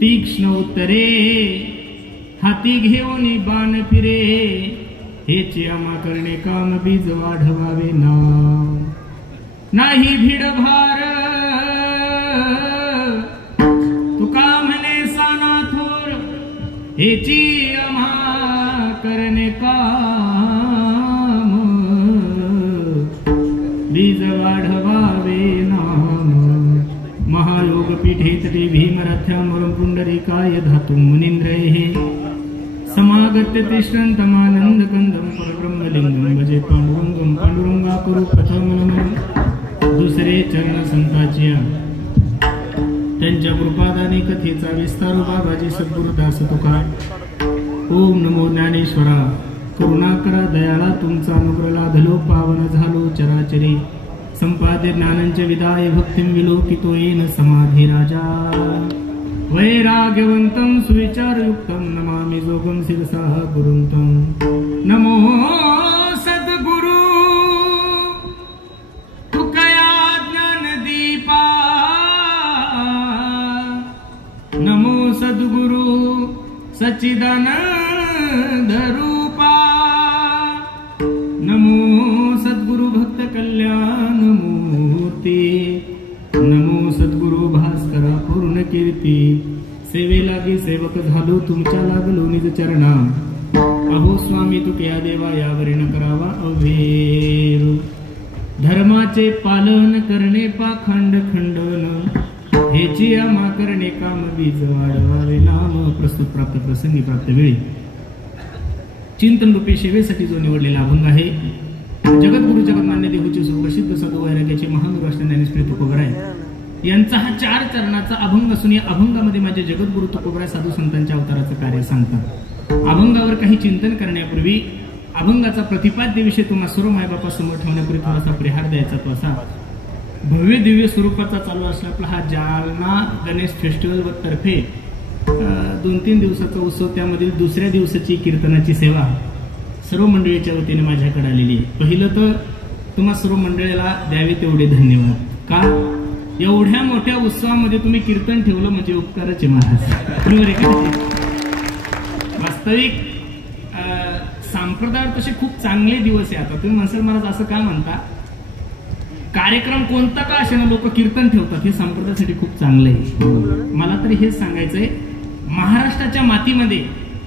तीक्ष्ण उत्तरे हाती घेऊन बाण फिरे, हेची आमा करणे काम बीज वाढवावे ना. नाही भीड भार तुका म्हणे साना थोर, हेची आमा करणे काम बीज वाढवावे ना. महायोग पीठे तटे भीमरथ्यामरं पुंडरीकाय धातुं मुनींद्रैः समागत्य तिष्ठन्तमानंद कंदं परब्रह्मलिंगं भजे पांडुरंगं पांडुरंगाकुरु प्रथमनमन. दुसरे चरण संतांच्या त्यांच्या कृपादाने कथेचा विस्तार बाबाजी सद्गुरुदास तुका. ओम नमो ज्ञानेश्वरा. करुणा करा दयाळा तुमचा अनुग्रह लाधलो पावन झालो चराचरी. संपाद्य ज्ञानंच विदाय भक्तिं विलोकितो येन समाधी राजा. वैराग्यवंतं सुविचारयुक्तं नमामि जोगं शिरसा गुरुंतं. नमो सद्गुरु तुकया ज्ञानदीपा. नमो सद्गुरु सच्चिदानंद रूपा. नमो सद्गुरु भक्त कल्याण मूर्ती. नमो सद्गुरु भास्करा पूर्ण कीर्ती. सेवे लागी सेवक झालो तुमच्या लागलो निज चरणा. अहो स्वामी तुकया देवा यावरी न करावा अवेर. धर्माचे पालन करणे पाखंड खंडन, हेची आमा करणे काम बीज वाढवावे नाम. प्रस्तुत प्राप्त प्रसंगी प्राप्त वेळी चिंतन रूपी सेवेसाठी जो निवडलेला अभंग आहे, जगद्गुरु जगन्मान्य देहूचे सुप्रसिद्ध सदो वैराग्याचे महान राष्ट्र ज्ञानेश्वरी तुकोबराय यांचा हा 4 चरणाचा अभंग असून या अभंगामध्ये माझे जगद्गुरु तुकोबराय साधू संतांच्या अवताराचं कार्य सांगतात. अभंगावर काही चिंतन करण्यापूर्वी अभंगाचा प्रतिपाद्य विषय तुम्हा सर्व मायबापासमोर ठेवण्यापूर्वी थोडासा परिहार द्यायचा. तो असा, भव्य दिव्य स्वरूपाचा चालू असला आपला हा जालना गणेश फेस्टिवल तर्फे 2-3 दिवसाचा उत्सव, त्यामधील दुसऱ्या दिवसाची कीर्तनाची सेवा सर्व मंडळीच्या वतीने माझ्याकडे आलेली आहे. पहिलं तर तुम्हा सर्व मंडळीला द्यावे तेवढे धन्यवाद. का एवढ्या मोठ्या उत्सवामध्ये तुम्ही कीर्तन ठेवलं म्हणजे उपकारच आहे महाराज, बरोबर आहे का? वास्तविक संप्रदाय तसे खूप चांगले दिवस आहे. आता तुम्ही म्हणसाल महाराज असं का म्हणता, कार्यक्रम कोणता का असे ना लोक कीर्तन ठेवतात, हे संप्रदायासाठी खूप चांगलं आहे. मला तरी हेच सांगायचंय, महाराष्ट्राच्या मातीमध्ये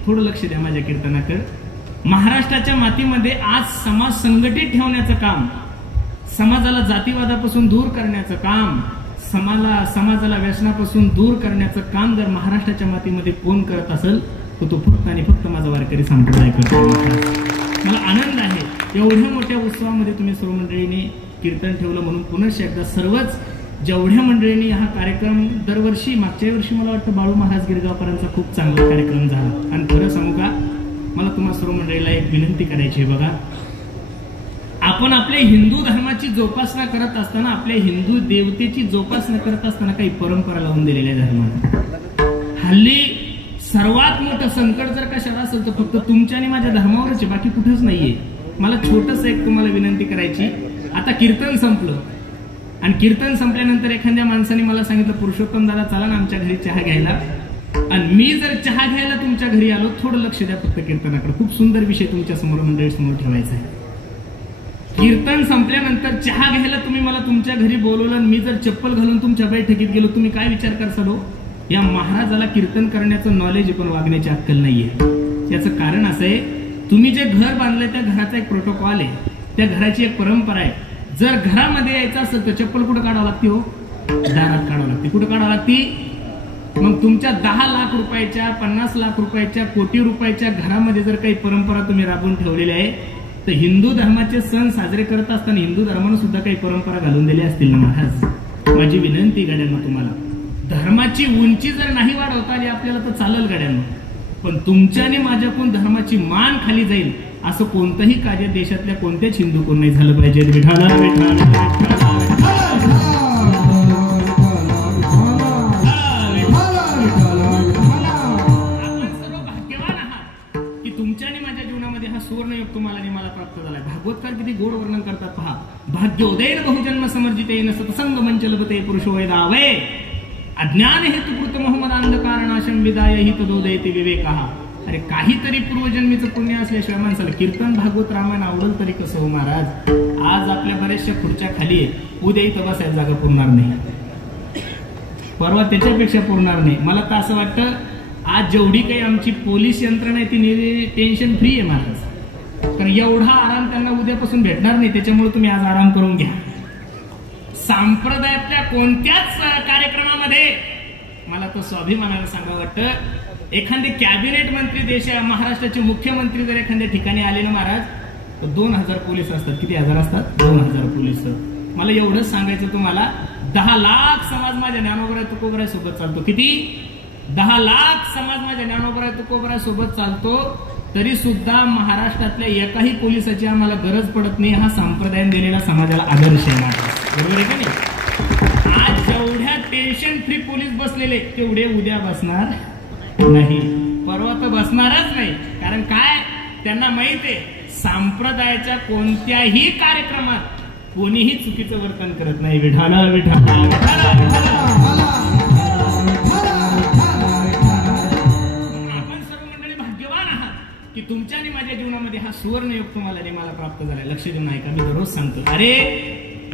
थोडं लक्ष द्या माझ्या कीर्तनाकडे. महाराष्ट्राच्या मातीमध्ये आज समाज संघटित ठेवण्याचं काम, समाजाला जातीवादापासून दूर करण्याचं काम, समाजाला व्यसनापासून दूर करण्याचं काम जर महाराष्ट्राच्या मातीमध्ये कोण करत असेल तर तो फक्त आणि फक्त माझा वारकरी संप्रदाय करतो. मला आनंद आहे एवढ्या मोठ्या उत्सवामध्ये तुम्ही सर्व मंडळींनी कीर्तन ठेवलं. म्हणून पुनश्च एकदा सर्वच जेवढ्या मंडळींनी हा कार्यक्रम दरवर्षी, मागच्या वर्षी मला वाटतं बाळू महाराज गिरगावकरांचा खूप चांगला कार्यक्रम झाला. आणि खरं सांगू का, मला तुम्हा सर्व मंडळीला एक विनंती करायची आहे. बघा, आपण आपल्या हिंदू धर्माची जोपासना करत असताना, आपल्या हिंदू देवतेची जोपासना करत असताना काही परंपरा लावून दिलेल्या धर्माने. हल्ली सर्वात मोठं संकट जर कशाला असेल तर फक्त तुमच्या आणि माझ्या धर्मावरच आहे, बाकी कुठेच नाहीये. मला छोटस एक तुम्हाला विनंती करायची. आता कीर्तन संपलं आणि कीर्तन संपल्यानंतर एखाद्या माणसाने मला सांगितलं, पुरुषोत्तम दादा चला ना आमच्या घरी चहा घ्यायला. आणि मी जर चहा घ्यायला तुमच्या घरी आलो, थोडं लक्ष द्या फक्त कीर्तनाकडे. खूप सुंदर विषय तुमच्या समोर मंडळी समोर ठेवायचा आहे. कीर्तन संपल्यानंतर चहा घ्यायला तुम्ही मला तुमच्या घरी बोलवलं आणि मी जर चप्पल घालून तुमच्या बैठकीत गेलो, तुम्ही काय विचार करसाल? या महाराजाला कीर्तन करण्याचं नॉलेज पण वागण्याची अक्कल नाहीये. याचं कारण असं आहे, तुम्ही जे घर बांधलंय त्या घराचा एक प्रोटोकॉल आहे, त्या घराची एक परंपरा आहे. जर घरामध्ये यायचं असेल तर चप्पल कुठं काढावं लागते? हो, दारात काढावं लागते. कुठं काढावं लागते? मग तुमच्या 10 लाख रुपयाच्या, 50 लाख रुपयाच्या, कोटी रुपयाच्या घरामध्ये जर काही परंपरा तुम्ही राबवून ठेवलेली आहे, तर हिंदू धर्माचे सण साजरे करत असताना हिंदू धर्मानं सुद्धा काही परंपरा घालून दिल्या असतील ना महाराज. माझी विनंती गाड्यांना तुम्हाला, धर्माची उंची जर नाही वाढवता आली आपल्याला तर चालेल गाड्यांना, पण तुमच्याने माझ्याकडून धर्माची मान खाली जाईल असं कोणतंही कार्य देशातल्या कोणत्याच हिंदूकडून नाही झालं पाहिजे. विठाला विठाला सुवर्णयोग तुम्हाला आणि मला प्राप्त झालाय. भागवतकार किती गोड वर्णन करतात पहा. भाग्योदयन बहुजन्म समर्जितेन सत्संग मंचलभते पुरुषो वेदावे अज्ञान हेतुकृत मोहम्मद अंधकारणाशं विदाय हि तदोदयते विवेकः. अरे काहीतरी पूर्वजन्मीचं पुण्य असल्याशिवाय माणसाला कीर्तन भागवत रामायण आवडल तरी कसं हो महाराज. आज आपल्या बऱ्याचशा खुर्च्या खाली आहे, उद्या इथं बसायला जागा पुरणार नाही, परवा त्याच्यापेक्षा पुरणार नाही. मला तर असं वाटतं आज जेवढी काही आमची पोलीस यंत्रणा आहे ती टेन्शन फ्री आहे महाराज, कारण एवढा आराम त्यांना उद्यापासून भेटणार नाही. त्याच्यामुळे तुम्ही आज आराम करून घ्या. संप्रदायातल्या कोणत्याच कार्यक्रमामध्ये मला तर स्वाभिमानाने सांगावं वाटतं, एखादे कॅबिनेट मंत्री महाराष्ट्राचे मुख्यमंत्री जर एखाद्या ठिकाणी आले ना महाराज, तर 2000 पोलीस असतात. किती हजार असतात? 2000 पोलीस. मला एवढंच सांगायचं तुम्हाला, 10 लाख समाज माझ्या ज्ञानोबराय तुकोबराय सोबत चालतो. किती? 10 लाख समाज माझ्या ज्ञानोबराय तुकोबराय सोबत चालतो, तरी सुद्धा महाराष्ट्रातल्या एकाही पोलिसाची आम्हाला गरज पडत नाही. हा संप्रदायाने दिलेला समाजाला आदर्श आहे माझा, बरोबर आहे का नाही? आज जेवढ्या टेन्शन फ्री पोलीस बसलेले तेवढे उद्या बसणार नाही, परवा तर बसणारच नाही. कारण काय, त्यांना माहित आहे संप्रदायाच्या कोणत्याही कार्यक्रमात कोणीही चुकीचं वर्तन करत नाही. विठाला विठाला विठाला विठाला. की तुमच्या आणि माझ्या जीवनामध्ये हा सुवर्णयोग तुम्हाला आणि मला प्राप्त झालाय. लक्ष देऊन ऐका, मी दररोज सांगतो, अरे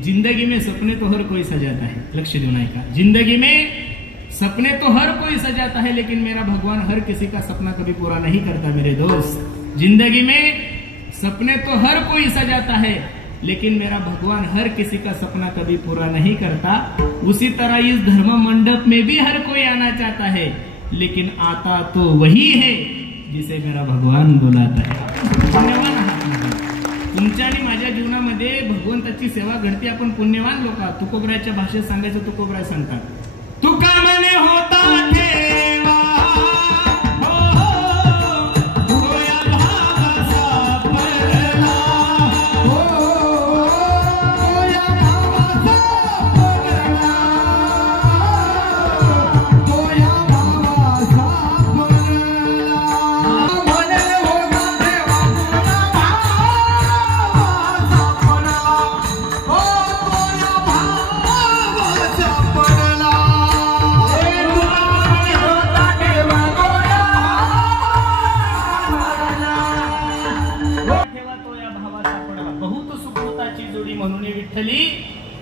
जिंदगी में सपने तो हर कोई सजाता है. लक्ष देऊन ऐका, जिंदगी में सपने तो हर कोई सजाता है, लेकिन मेरा भगवान हर किसी का सपना कभी पूरा नहीं करता मेरे दोस्त. जिंदगी में सपने तो हर कोई सजाता है, लेकिन मेरा भगवान हर किसी का सपना कभी पूरा नहीं करता. उसी तरह इस धर्म मंडप में भी हर कोई आना चाहता है, लेकिन आता तो वही है जिसे मेरा भगवान बुलाता है. पुण्यवान आहात तुमच्या आणि माझ्या जीवनामध्ये भगवंताची सेवा घडते. आपण पुण्यवान लोक आहात. तुकोबरायच्या भाषेत सांगायचं, तुकोबराय सांगतात, तुका मने होता ठेवा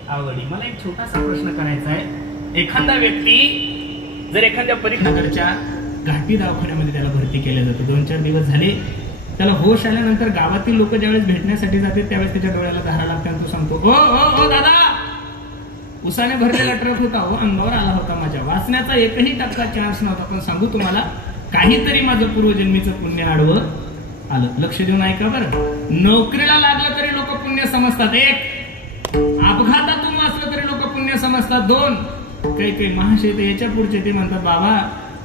आवडी. मला एक छोटासा प्रश्न करायचा आहे. एखादा व्यक्ती जर एखाद्या परिनगरच्या घाटी दवाखान्यामध्ये त्याला भरती केलं जातं, 2-4 दिवस झाले, त्याला होश आल्यानंतर गावातील लोक ज्यावेळेस भेटण्यासाठी जाते त्यावेळेस त्याच्या डोळ्याला धारा लागते आणि तो सांगतो, ओ दादा, उसाने भरलेला ट्रक होता हो, अंगावर आला होता माझ्या, वाचण्याचा एकही टक्का चान्स नव्हता, पण सांगू तुम्हाला काहीतरी माझं पूर्वजन्मीचं पुण्य आडवं आलं. लक्ष देऊन ऐका बरं. नोकरीला लागलं तरी लोक पुण्य समजतात 1, अपघातातून वाचलं तरी लोक पुण्य समजतात 2, काही महाशय याच्या पुढचे ते म्हणतात, बाबा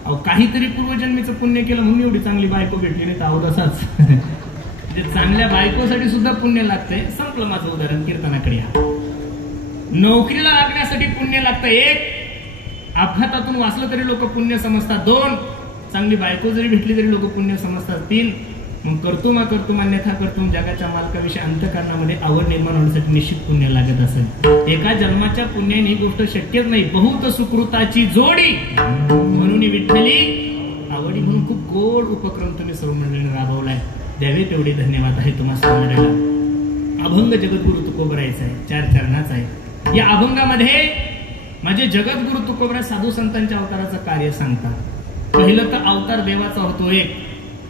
अहो काहीतरी पूर्वजन्मीचं पुण्य केलं म्हणून एवढी चांगली बायको भेटली नाही तर आहोत असाच. म्हणजे चांगल्या बायकोसाठी सुद्धा पुण्य लागतंय. संपलं माझं उदाहरण, कीर्तनाकडे या. नोकरीला लागण्यासाठी पुण्य लागतं 1, अपघातातून वाचलं तरी लोक पुण्य समजतात 2, चांगली बायको जरी भेटली तरी लोक पुण्य समजतात 3. मग कर्तुम अन्यथा कर्तुम जगाच्या मालकाविषयी अंतःकरणामध्ये आवड निर्माण होण्यासाठी निश्चित पुण्य लागत असेल. एका जन्माच्या पुण्याने ही गोष्ट शक्यच नाही. बहुत सुकृताची जोडी म्हणून विठ्ठली आवडी म्हणून खूप गोड उपक्रम तुम्ही सर्व मंडळीने राबवलाय. द्यावे तेवढे धन्यवाद आहे तुम्हा सर्व मंडळीला. अभंग जगद्गुरु तुकोबरायचा आहे, 4 चरणाचा आहे. या अभंगामध्ये माझे जगद्गुरु तुकोबराय साधू संतांच्या अवताराचं कार्य सांगतात. पहिलं तर अवतार देवाचा होतो 1,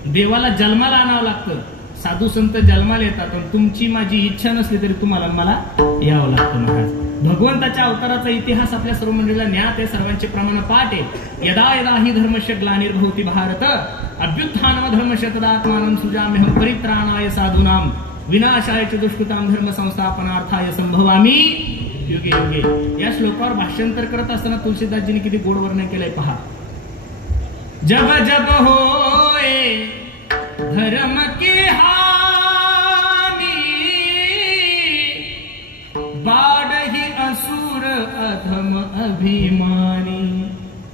देवाला जन्माला आणावं लागतं. साधू संत जन्माला येतात, पण तुमची माझी इच्छा नसली तरी तुम्हाला मला यावं लागतं महाराज. भगवंताच्या अवताराचा इतिहास आपल्या सर्व मंडळीला ज्ञात आहे, सर्वांचे प्रमाण पाठ आहे. यदा यदा हि धर्मस्य ग्लानिर्भवति भारत अभ्युत्थानम धर्मस्य तदात्मानं सृजाम्यहं परित्राणाय साधूनां विनाशाय दुष्कृतां धर्म संस्थापनार्थाय संभवामी युगे युगे. या श्लोकावर भाष्यांतर करत असताना तुलसीदासजींनी किती गोड वर्णन केलंय पहा. जब जब होए धर्म की हानि बाढ़ही असुर अधम अभिमानी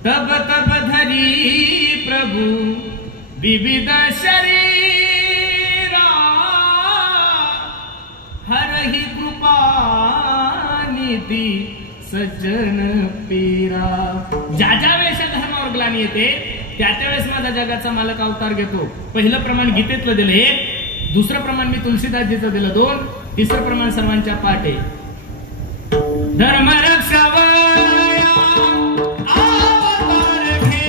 तब तब धरी प्रभु विविध शरीरा हरहि कृपा निधी सज्जन पीरा. ज्या ज्या वेळेस धर्मावर ग्लानी येते त्या त्यावेळेस माझा जगाचा मालक अवतार घेतो. पहिलं प्रमाण गीतेतलं दिलं 1, दुसरं प्रमाण मी तुलसीदासजीचं दिलं 2, तिसरं प्रमाण सर्वांच्या पाठ आहे. धर्म रक्षावया अवतार घे,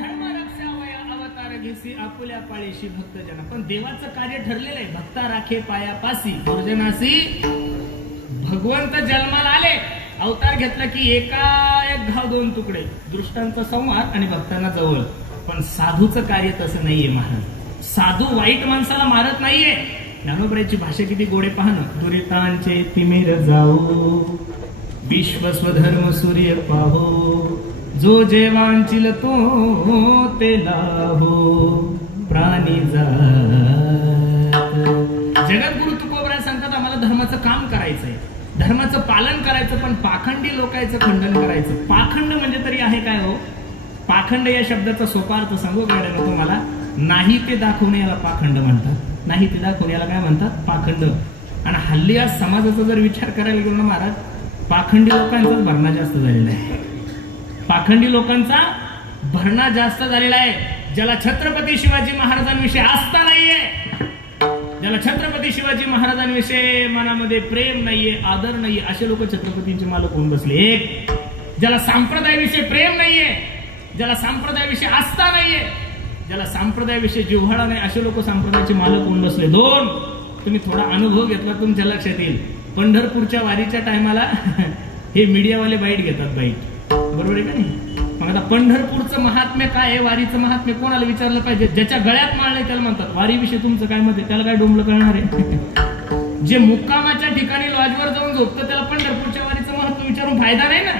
धर्म रक्षावया अवतार घे. पण देवाचं कार्य ठरलेलं आहे. भक्ता राखे पायापासी दुर्जनासी. भगवंत जन्माला आले, अवतार घेतला की एक घाव 2 तुकडे, दृष्टांचा संहार आणि भक्तांना जवळ. पण साधूचं कार्य तसं नाहीये महाराज. साधू वाईट माणसाला मारत नाहीये. ज्ञानोबराची भाषा किती गोडे पहा ना. दुरितांचे तिमिर जाऊ विश्व स्वधर्म सूर्य पाहो, जो जेवांचिल तो ते लाहो प्राणी जात. जगद्गुरु तुकोबराय सांगतात आम्हाला धर्माचं काम करायचंय, धर्माचं पालन करायचं, पण पाखंडी लोकांचं खंडन करायचं. पाखंड म्हणजे तरी आहे काय हो? पाखंड या शब्दाचा सोपा अर्थ सांगू का तुम्हाला? नाही ते दाखवणे याला पाखंड म्हणतात. नाही ते दाखवणे याला काय म्हणतात? पाखंड. आणि हल्ली आज समाजाचा जर विचार करायला गेलो ना महाराज, पाखंडी लोकांचाच भरणा जास्त झालेला आहे. पाखंडी लोकांचा भरणा जास्त झालेला आहे. ज्याला छत्रपती शिवाजी महाराजांविषयी आस्था नाहीये, ज्याला छत्रपती शिवाजी महाराजांविषयी मनामध्ये प्रेम नाहीये, आदर नाहीये, असे लोक छत्रपतींचे मालक होऊन बसले. 1. ज्याला संप्रदायाविषयी प्रेम नाहीये, ज्याला संप्रदायाविषयी आस्था नाहीये, ज्याला संप्रदायाविषयी जिव्हाळा नाही, असे लोक संप्रदायाचे मालक होऊन बसले. 2. तुम्ही थोडा अनुभव घेतला तुमच्या लक्षात येईल. पंढरपूरच्या वारीच्या टायमाला हे मीडियावाले बाईट घेतात. बाईट बरोबर आहे का नाही? मग आता पंढरपूरचं महात्म्य काय आहे, वारीचं महात्म्य कोणाला विचारलं पाहिजे? ज्याच्या गळ्यात माळ नाही त्याला म्हणतात वारीविषयी तुमचं काय मत आहे? त्याला काय डोंबलं कळणार आहे? जे मुक्कामाच्या ठिकाणी लॉजवर जाऊन झोपतं त्याला पंढरपूरच्या वारीचं महत्व विचारून फायदा नाही ना.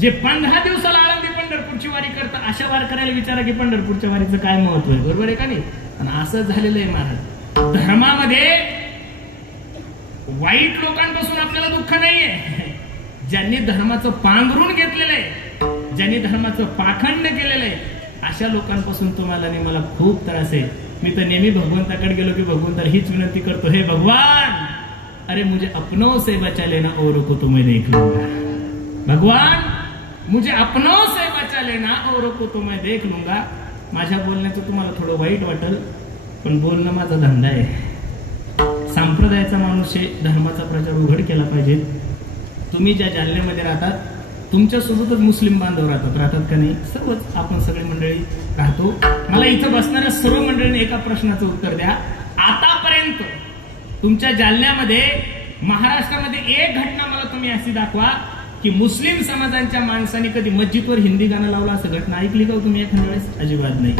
जे 15 दिवसाला आळंदी पंढरपूरची वारी करतात अशा वारकऱ्याला विचारा की पंढरपूरच्या वारीचं काय महत्व आहे. बरोबर आहे का नाही? आणि असं झालेलं आहे महाराज. धर्मामध्ये वाईट लोकांपासून आपल्याला दुःख नाहीये. ज्यांनी धर्माचं पांघरून घेतलेलं आहे, ज्यांनी धर्माचं पाखंड केलेलं आहे, अशा लोकांपासून तुम्हाला आणि मला खूप त्रास आहे. मी तर नेहमी भगवंताकडे गेलो की भगवंताला हीच विनंती करतो, हे भगवान, अरे मुझे अपनों से बचा लेना औरों को तो मैं देख लूंगा. भगवान मुझे अपनों से बचा लेना औरों को तो मैं देख लूंगा. माझ्या बोलण्याचं तुम्हाला थोडं वाईट वाटेल, पण बोलणं माझा धंदा आहे. संप्रदायाचा माणूस आहे, धर्माचा प्रचार उघड केला पाहिजे. तुम्ही ज्या जालन्यामध्ये राहतात तुमच्यासोबतच मुस्लिम बांधव राहतात का नाही? सर्वच आपण सगळी मंडळी राहतो. मला इथं बसणाऱ्या सर्व मंडळींनी एका प्रश्नाचं उत्तर द्या. आतापर्यंत तुमच्या जालन्यामध्ये महाराष्ट्रामध्ये एक घटना मला तुम्ही अशी दाखवा की मुस्लिम समाजांच्या माणसाने कधी मस्जिदवर हिंदी गाणं लावलं असं घटना ऐकली का तुम्ही एखाद्या वेळेस? अजिबात नाही.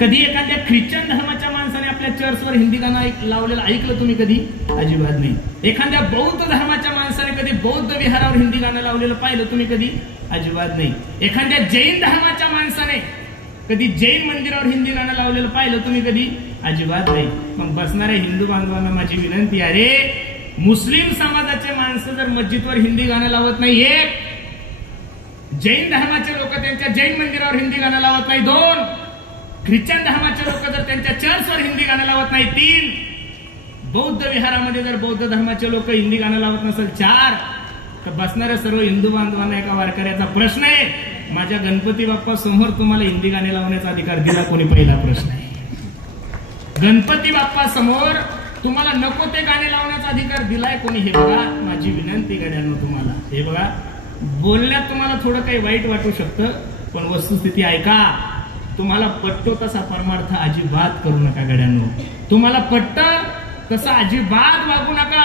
कधी एखाद्या ख्रिश्चन धर्माच्या माणसाने आपल्या चर्चवर हिंदी गाणं लावलेलं ऐकलं तुम्ही कधी? अजिबात नाही. एखाद्या बौद्ध धर्माच्या माणसाने कधी बौद्ध विहारावर हिंदी गाणं लावलेलं पाहिलं तुम्ही कधी? अजिबात नाही. एखाद्या जैन धर्माच्या माणसाने कधी जैन मंदिरावर हिंदी गाणं लावलेलं पाहिलं तुम्ही कधी? अजिबात नाही. मग बसणाऱ्या हिंदू बांधवांना माझी विनंती आहे, मुस्लिम समाजाचे माणसं जर मस्जिदवर हिंदी गाणं लावत नाही, एक, जैन धर्माचे लोक त्यांच्या जैन मंदिरावर हिंदी गाणं लावत नाही, दोन, ख्रिश्चन धर्माचे लोक जर त्यांच्या चर्चवर हिंदी गाणं लावत नाही, तीन, बौद्ध विहारामध्ये जर बौद्ध धर्माचे लोक हिंदी गाणं लावत नसेल, चार, तर बसणाऱ्या सर्व हिंदू बांधवांना एका वारकऱ्याचा प्रश्न आहे, माझ्या गणपती बाप्पा समोर तुम्हाला हिंदी गाणे लावण्याचा अधिकार दिला कोणी? पहिला प्रश्न आहे. गणपती बाप्पा समोर तुम्हाला नको ते गाणे लावण्याचा अधिकार दिलाय कोणी? हे बघा, माझी विनंती गड्यांनो तुम्हाला, हे बघा, बोलण्यात तुम्हाला थोडं काही वाईट वाटू शकतं, पण वस्तुस्थिती ऐका. तुम्हाला पटतो तसा परमार्थ अजिबात करू नका गड्यांनो. तुम्हाला पटतं तसं अजिबात वागू नका.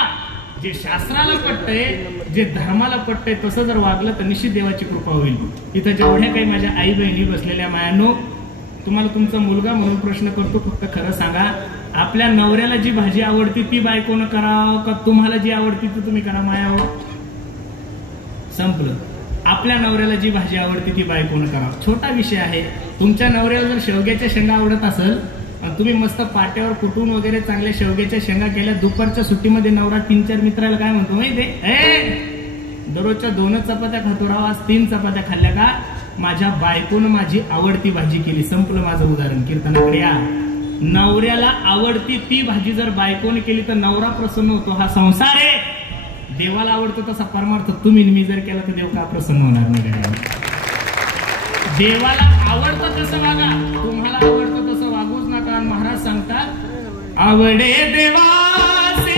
जे शास्त्राला पटतंय, जे धर्माला पटतंय तसं जर वागलं तर निश्चित देवाची कृपा होईल. इथं जेवढ्या काही माझ्या आई बहिणी बसलेल्या मायांनो, तुम्हाला तुमचा मुलगा म्हणून प्रश्न करतो, फक्त खरं सांगा, आपल्या नवऱ्याला जी भाजी आवडती ती बायकोनं करावं का तुम्हाला जी आवडती ती तुम्ही करा? मायावर संपलं. आपल्या नवऱ्याला जी भाजी आवडती ती बायकोनं करावं. छोटा विषय आहे. तुमच्या नवऱ्याला जर शेवग्याच्या शेंगा आवडत असेल आणि तुम्ही मस्त पाट्यावर कुटून वगैरे चांगल्या शेवग्याच्या शेंगा केल्या, दुपारच्या सुट्टीमध्ये नवरा 3-4 मित्राला काय म्हणतो माहिती? दररोजच्या 2 चपात्या खातो राव, आज 3 चपात्या खाल्ल्या का? माझ्या बायकोनं माझी आवडती भाजी केली. संपलं माझं उदाहरण. कीर्तनाकडे या. नवऱ्याला आवडती ती भाजी जर बायकोने केली तर नवरा प्रसन्न होतो. हा संसार आहे. देवाला आवडतो तसा परमार्थ तुम्ही मी जर केला तर देव का प्रसन्न होणार नाही? देवाला आवडतं तसं वागा, तुम्हाला आवडतं तसं वागूच नका. आणि महाराज सांगतात, आवडे देवासी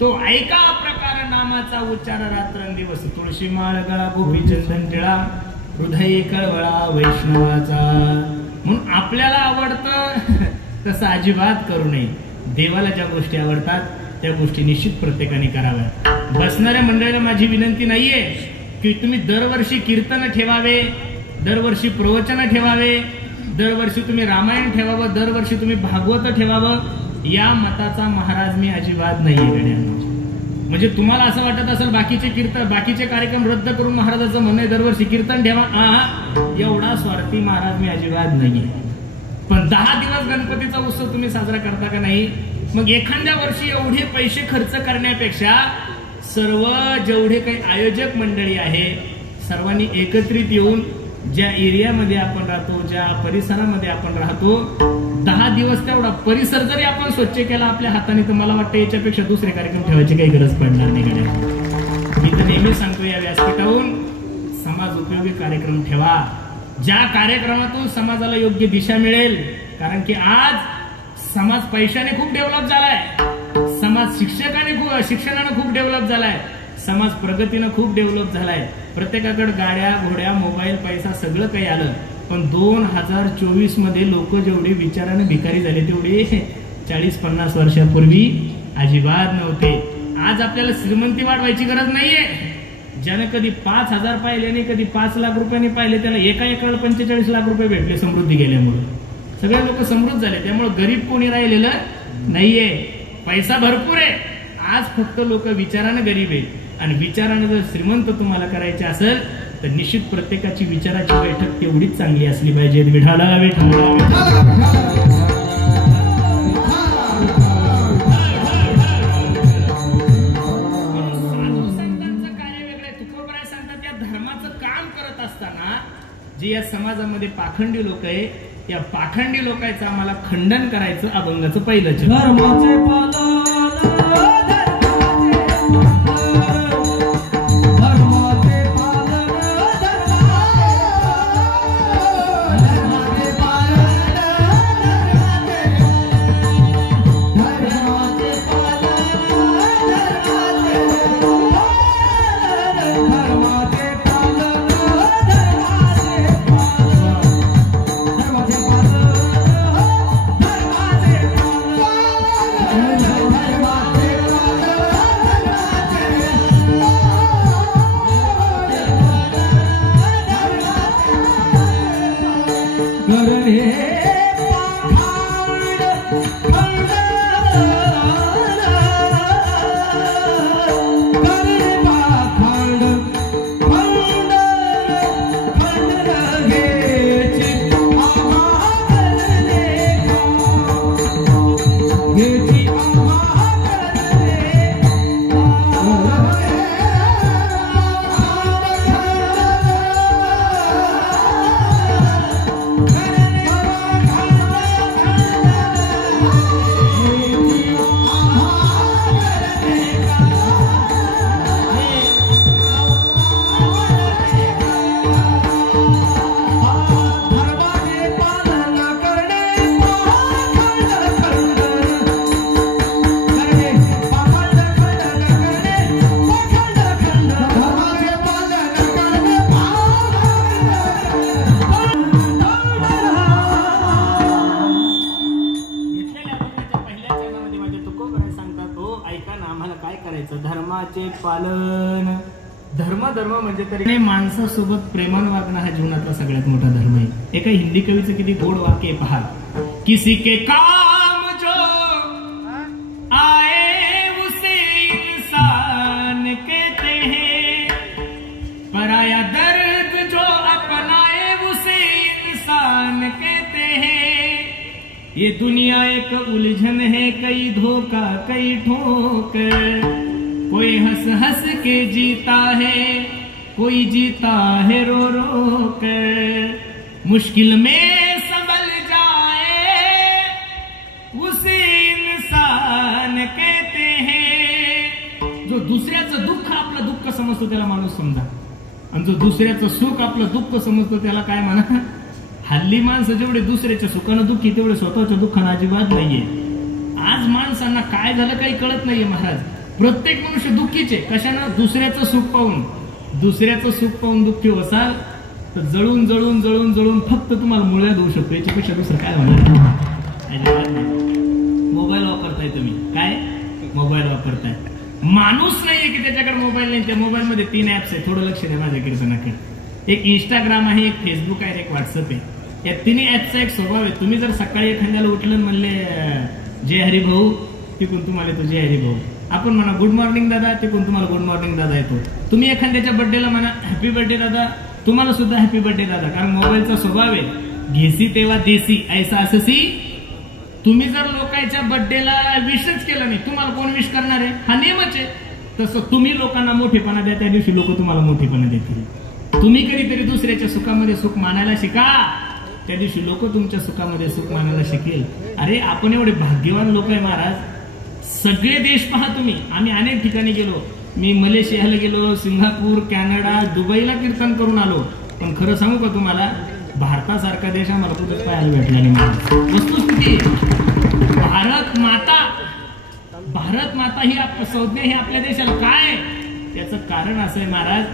तो ऐका प्रकार नामाचा उच्चार रात्रंदिवस. तुळशी माळ गळा गोपी चंदन टिळा हृदय कळवळा वैष्णवाचा. म्हणून आपल्याला आवडतं तसं अजिबात करू नये. देवाला ज्या गोष्टी आवडतात त्या गोष्टी निश्चित प्रत्येकाने कराव्या. बसणाऱ्या मंडळीला माझी विनंती नाहीये की तुम्ही दरवर्षी कीर्तन ठेवावे, दरवर्षी प्रवचन ठेवावे, दरवर्षी तुम्ही रामायण ठेवावं, दरवर्षी तुम्ही भागवत ठेवावं. या मताचा महाराज मी अजिबात नाहीये. म्हणजे तुम्हाला असं वाटत असेल बाकीचे कीर्तन बाकीचे कार्यक्रम रद्द करून महाराजाचं म्हणणं आहे दरवर्षी कीर्तन ठेवा, एवढा स्वार्थी महाराज मी अजिबात नाहीये. पण 10 दिवस गणपतीचा उत्सव तुम्ही साजरा करता का नाही? मग एखाद्या वर्षी एवढे पैसे खर्च करण्यापेक्षा सर्व जेवढे काही आयोजक मंडळी आहे सर्वांनी एकत्रित येऊन ज्या एरियामध्ये आपण राहतो, ज्या परिसरामध्ये आपण राहतो, 10 दिवस तेवढा परिसर जरी आपण स्वच्छ केला आपल्या हाताने तर मला वाटतं याच्यापेक्षा दुसरे कार्यक्रम ठेवायची काही गरज पडणार नाही. मी तर नेहमी सांगतो या व्यासपीठावरून, समाज उपयोगी कार्यक्रम ठेवा, ज्या कार्यक्रमातून समाजाला योग्य दिशा मिळेल. कारण की आज समाज पैशाने खूप डेव्हलप झालाय, समाज शिक्षणाने खूप डेव्हलप झालाय, समाज प्रगतीनं खूप डेव्हलप झालाय. प्रत्येकाकडे गाड्या घोड्या मोबाईल पैसा सगळं काही आलं. पण 2024 मध्ये लोक जेवढे विचाराने भिकारी झाले तेवढे 40-50 वर्षापूर्वी अजिबात नव्हते. आज आपल्याला श्रीमंती वाढवायची गरज नाहीये. ज्याने कधी 5,000 पाहिले आणि कधी 5 लाख रुपयांनी पाहिले त्याला एका एकराला 45 लाख रुपये भेटले समृद्धी गेल्यामुळे. सगळे लोक समृद्ध झाले, त्यामुळे गरीब कोणी राहिलेलं नाहीये. पैसा भरपूर आहे. आज फक्त लोक विचारानं गरीब आहे. आणि विचारानं जर श्रीमंत तुम्हाला करायचे असेल तर निश्चित प्रत्येकाची विचाराची बैठक तेवढीच चांगली असली पाहिजे. विठाला विठाला जे या समाजामध्ये पाखंडी लोक आहे, या पाखंडी लोकांचं आम्हाला खंडन करायचं अभंगाचं पहिलं धर्माचे पालन. धर्म म्हणजे तरी माणसासोबत प्रेमानं वागणं हा जीवनातला सगळ्यात मोठा धर्म आहे. एका हिंदी कवीचं किती गोड वाक्य पहा. किसी के काम जो आए उसे इंसान कहते हैं, पराया दर्द जो अपनाए उसे इंसान कहते हैं. ये दुनिया एक उलझन है, कई धोखा कई ठोकर. कोई हंस हंस के जीता है, कोई जीता है रो रो कर. मुश्किल में संभल जाए उसे इंसान कहते हैं. जो दुसऱ्याचं दुःख आपलं दुःख समजतो त्याला माणूस समजा, आणि जो दुसऱ्याचं सुख आपलं दुःख समजतो त्याला काय म्हणा. हल्ली माणसं जेवढे दुसऱ्याच्या सुखानं दुःखी तेवढे स्वतःच्या दुःखानं अजिबात नाहीये. आज माणसांना काय झालं काही कळत नाहीये महाराज. प्रत्येक मनुष्य दुःखीचे कशानं. दुसऱ्याचं सुख पाहून. दुसऱ्याचं सुख पाहून दुःखी असाल तर जळून जळून जळून जळून फक्त तुम्हाला मुळव्याध होऊ शकतो. याच्यापेक्षा दुसरं काय होणार. मोबाईल वापरताय तुम्ही, काय मोबाईल वापरताय. माणूस नाहीये की त्याच्याकडे मोबाईल नाही. त्या मोबाईल मध्ये 3 ऍप्स आहे. थोडं लक्ष द्या माझ्या कीर्तनाकडे. एक इंस्टाग्राम आहे, एक फेसबुक आहे, एक व्हॉट्सअप आहे. या 3 ऍपचा एक स्वभाव आहे. तुम्ही जर सकाळी एखाद्याला उठलं म्हणले जय हरी भाऊ, तिकून तुम्हाला येतो जय हरी भाऊ. आपण म्हणा गुड मॉर्निंग दादा, तिकून तुम्हाला गुड मॉर्निंग दादा येतो. तुम्ही एखाद्याच्या बर्थडेला म्हणा हॅपी बर्थडे दादा, तुम्हाला सुद्धा हॅपी बर्थडे दादा. कारण मोबाईलचा स्वभाव आहे घेसी तेव्हा देसी ऐसा अससी. तुम्ही जर लोकांच्या बर्थडेला विशच केलं नाही, तुम्हाला कोण विश करणार आहे. हा नियमच आहे. तसं तुम्ही लोकांना मोठेपणा द्या, त्या दिवशी लोक तुम्हाला मोठेपणा देतील. तुम्ही कधीतरी दुसऱ्याच्या सुखामध्ये सुख मानायला शिका, त्या दिवशी लोक तुमच्या सुखामध्ये सुख मानायला शिकेल. अरे आपण एवढे भाग्यवान लोक आहे महाराज. सगळे देश पहा तुम्ही. आम्ही अनेक ठिकाणी गेलो. मी मलेशियाला गेलो, सिंगापूर, कॅनडा, दुबईला कीर्तन करून आलो. पण खरं सांगू का तुम्हाला, भारतासारखा देश आम्हाला कुठेच पाहायला भेटला नाही महाराज. वस्तुस्थिती भारत माता ही संज्ञा ही आपल्या देशाला काय. त्याचं कारण असं आहे महाराज,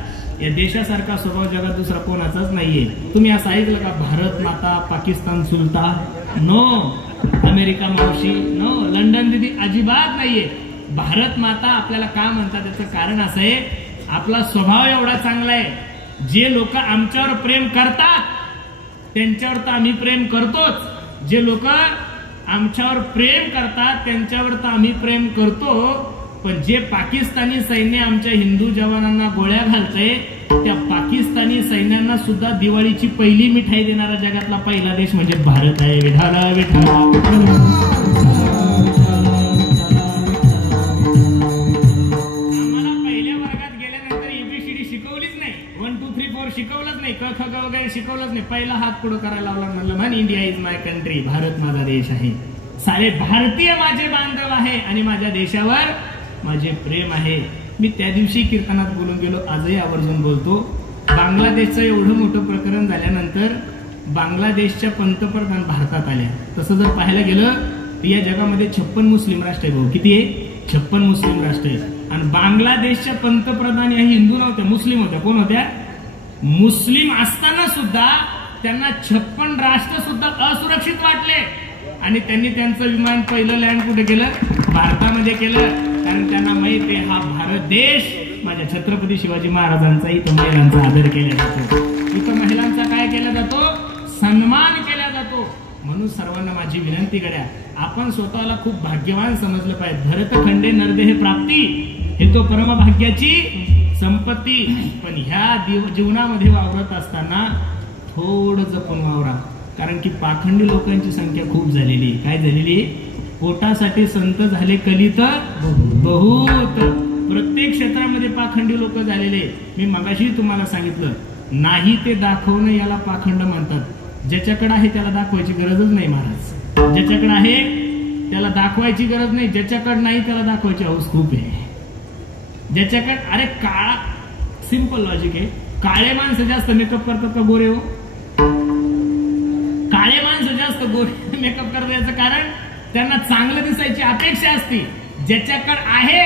या देशासारखा स्वभाव जगात दुसरा कोणाचाच नाहीये. तुम्ही असं ऐकलं का भारत माता पाकिस्तान सुलतान? नो. अमेरिका मावशी? नो. लंडन दिदी? अजिबात नाहीये. भारत माता आपल्याला का म्हणतात त्याचं कारण असं आहे, आपला स्वभाव एवढा चांगला आहे, जे लोक आमच्यावर प्रेम करतात त्यांच्यावर तर आम्ही प्रेम करतोच, जे लोक आमच्यावर प्रेम करतात त्यांच्यावर तर आम्ही प्रेम करतो, पण जे पाकिस्तानी सैन्य आमच्या हिंदू जवानांना गोळ्या घालतंय त्या पाकिस्तानी सैन्यांना सुद्धा दिवाळीची पहिली मिठाई देणारा जगातला पहिला देश म्हणजे भारत आहे. विठाला विठाला. शिकवलंच नाही, क ख ग वगैरे शिकवलंच नाही. पहिला हात पुढे करायला लावला, म्हणलं म्हण India is my country, Bharat माझा देश आहे. सारे भारतीय माझे बांधव आहे आणि माझ्या देशावर माझे प्रेम आहे. मी त्या दिवशी कीर्तनात बोलून गेलो, आजही आवर्जून बोलतो. बांगलादेशचं एवढं मोठं प्रकरण झाल्यानंतर बांगलादेशच्या पंतप्रधान भारतात आल्या. तसं जर पाहायला गेलं तर या जगामध्ये 56 मुस्लिम राष्ट्र आहे. भाऊ किती आहे? 56 मुस्लिम राष्ट्र आहे. आणि बांगलादेशच्या पंतप्रधान या हिंदू नव्हत्या, मुस्लिम होत्या. कोण होत्या? मुस्लिम असताना सुद्धा त्यांना 56 राष्ट्र सुद्धा असुरक्षित वाटले आणि त्यांनी त्यांचं विमान पहिलं लँड कुठे केलं? भारतामध्ये केलं. कारण त्यांना माहित आहे हा भारत देश माझ्या छत्रपती शिवाजी महाराजांचा, इथं महिलांचा आदर केला जातो, इथं महिलांचा काय केला जातो? सन्मान केला जातो. म्हणून सर्वांना माझी विनंती करा, आपण स्वतःला खूप भाग्यवान समजलं पाहिजे. भरतखंडे नरदेह प्राप्ती हे तो परमभाग्याची संपत्ती. पण ह्या जीवनामध्ये वावरत असताना थोडं जपून वावरा, कारण की पाखंडी लोकांची संख्या खूप झालेली. काय झालेली? पोटासाठी संत झाले कलित बहुत. प्रत्येक क्षेत्रामध्ये पाखंडी लोक झालेले. मी मगाशी तुम्हाला सांगितलं, नाही ते दाखवणं याला पाखंड म्हणतात. ज्याच्याकडे आहे त्याला दाखवायची गरजच नाही महाराज. ज्याच्याकडे आहे त्याला दाखवायची गरज नाही, ज्याच्याकडे नाही त्याला दाखवायची हौस खूप आहे. ज्याच्याकडे, अरे काळा, सिंपल लॉजिक आहे, काळे माणसं जास्त मेकअप करतात का गोरे? हो, काळे माणसं जास्त गोरे मेकअप करतात. याचं कारण त्यांना चांगलं दिसायची अपेक्षा असते. ज्याच्याकडे आहे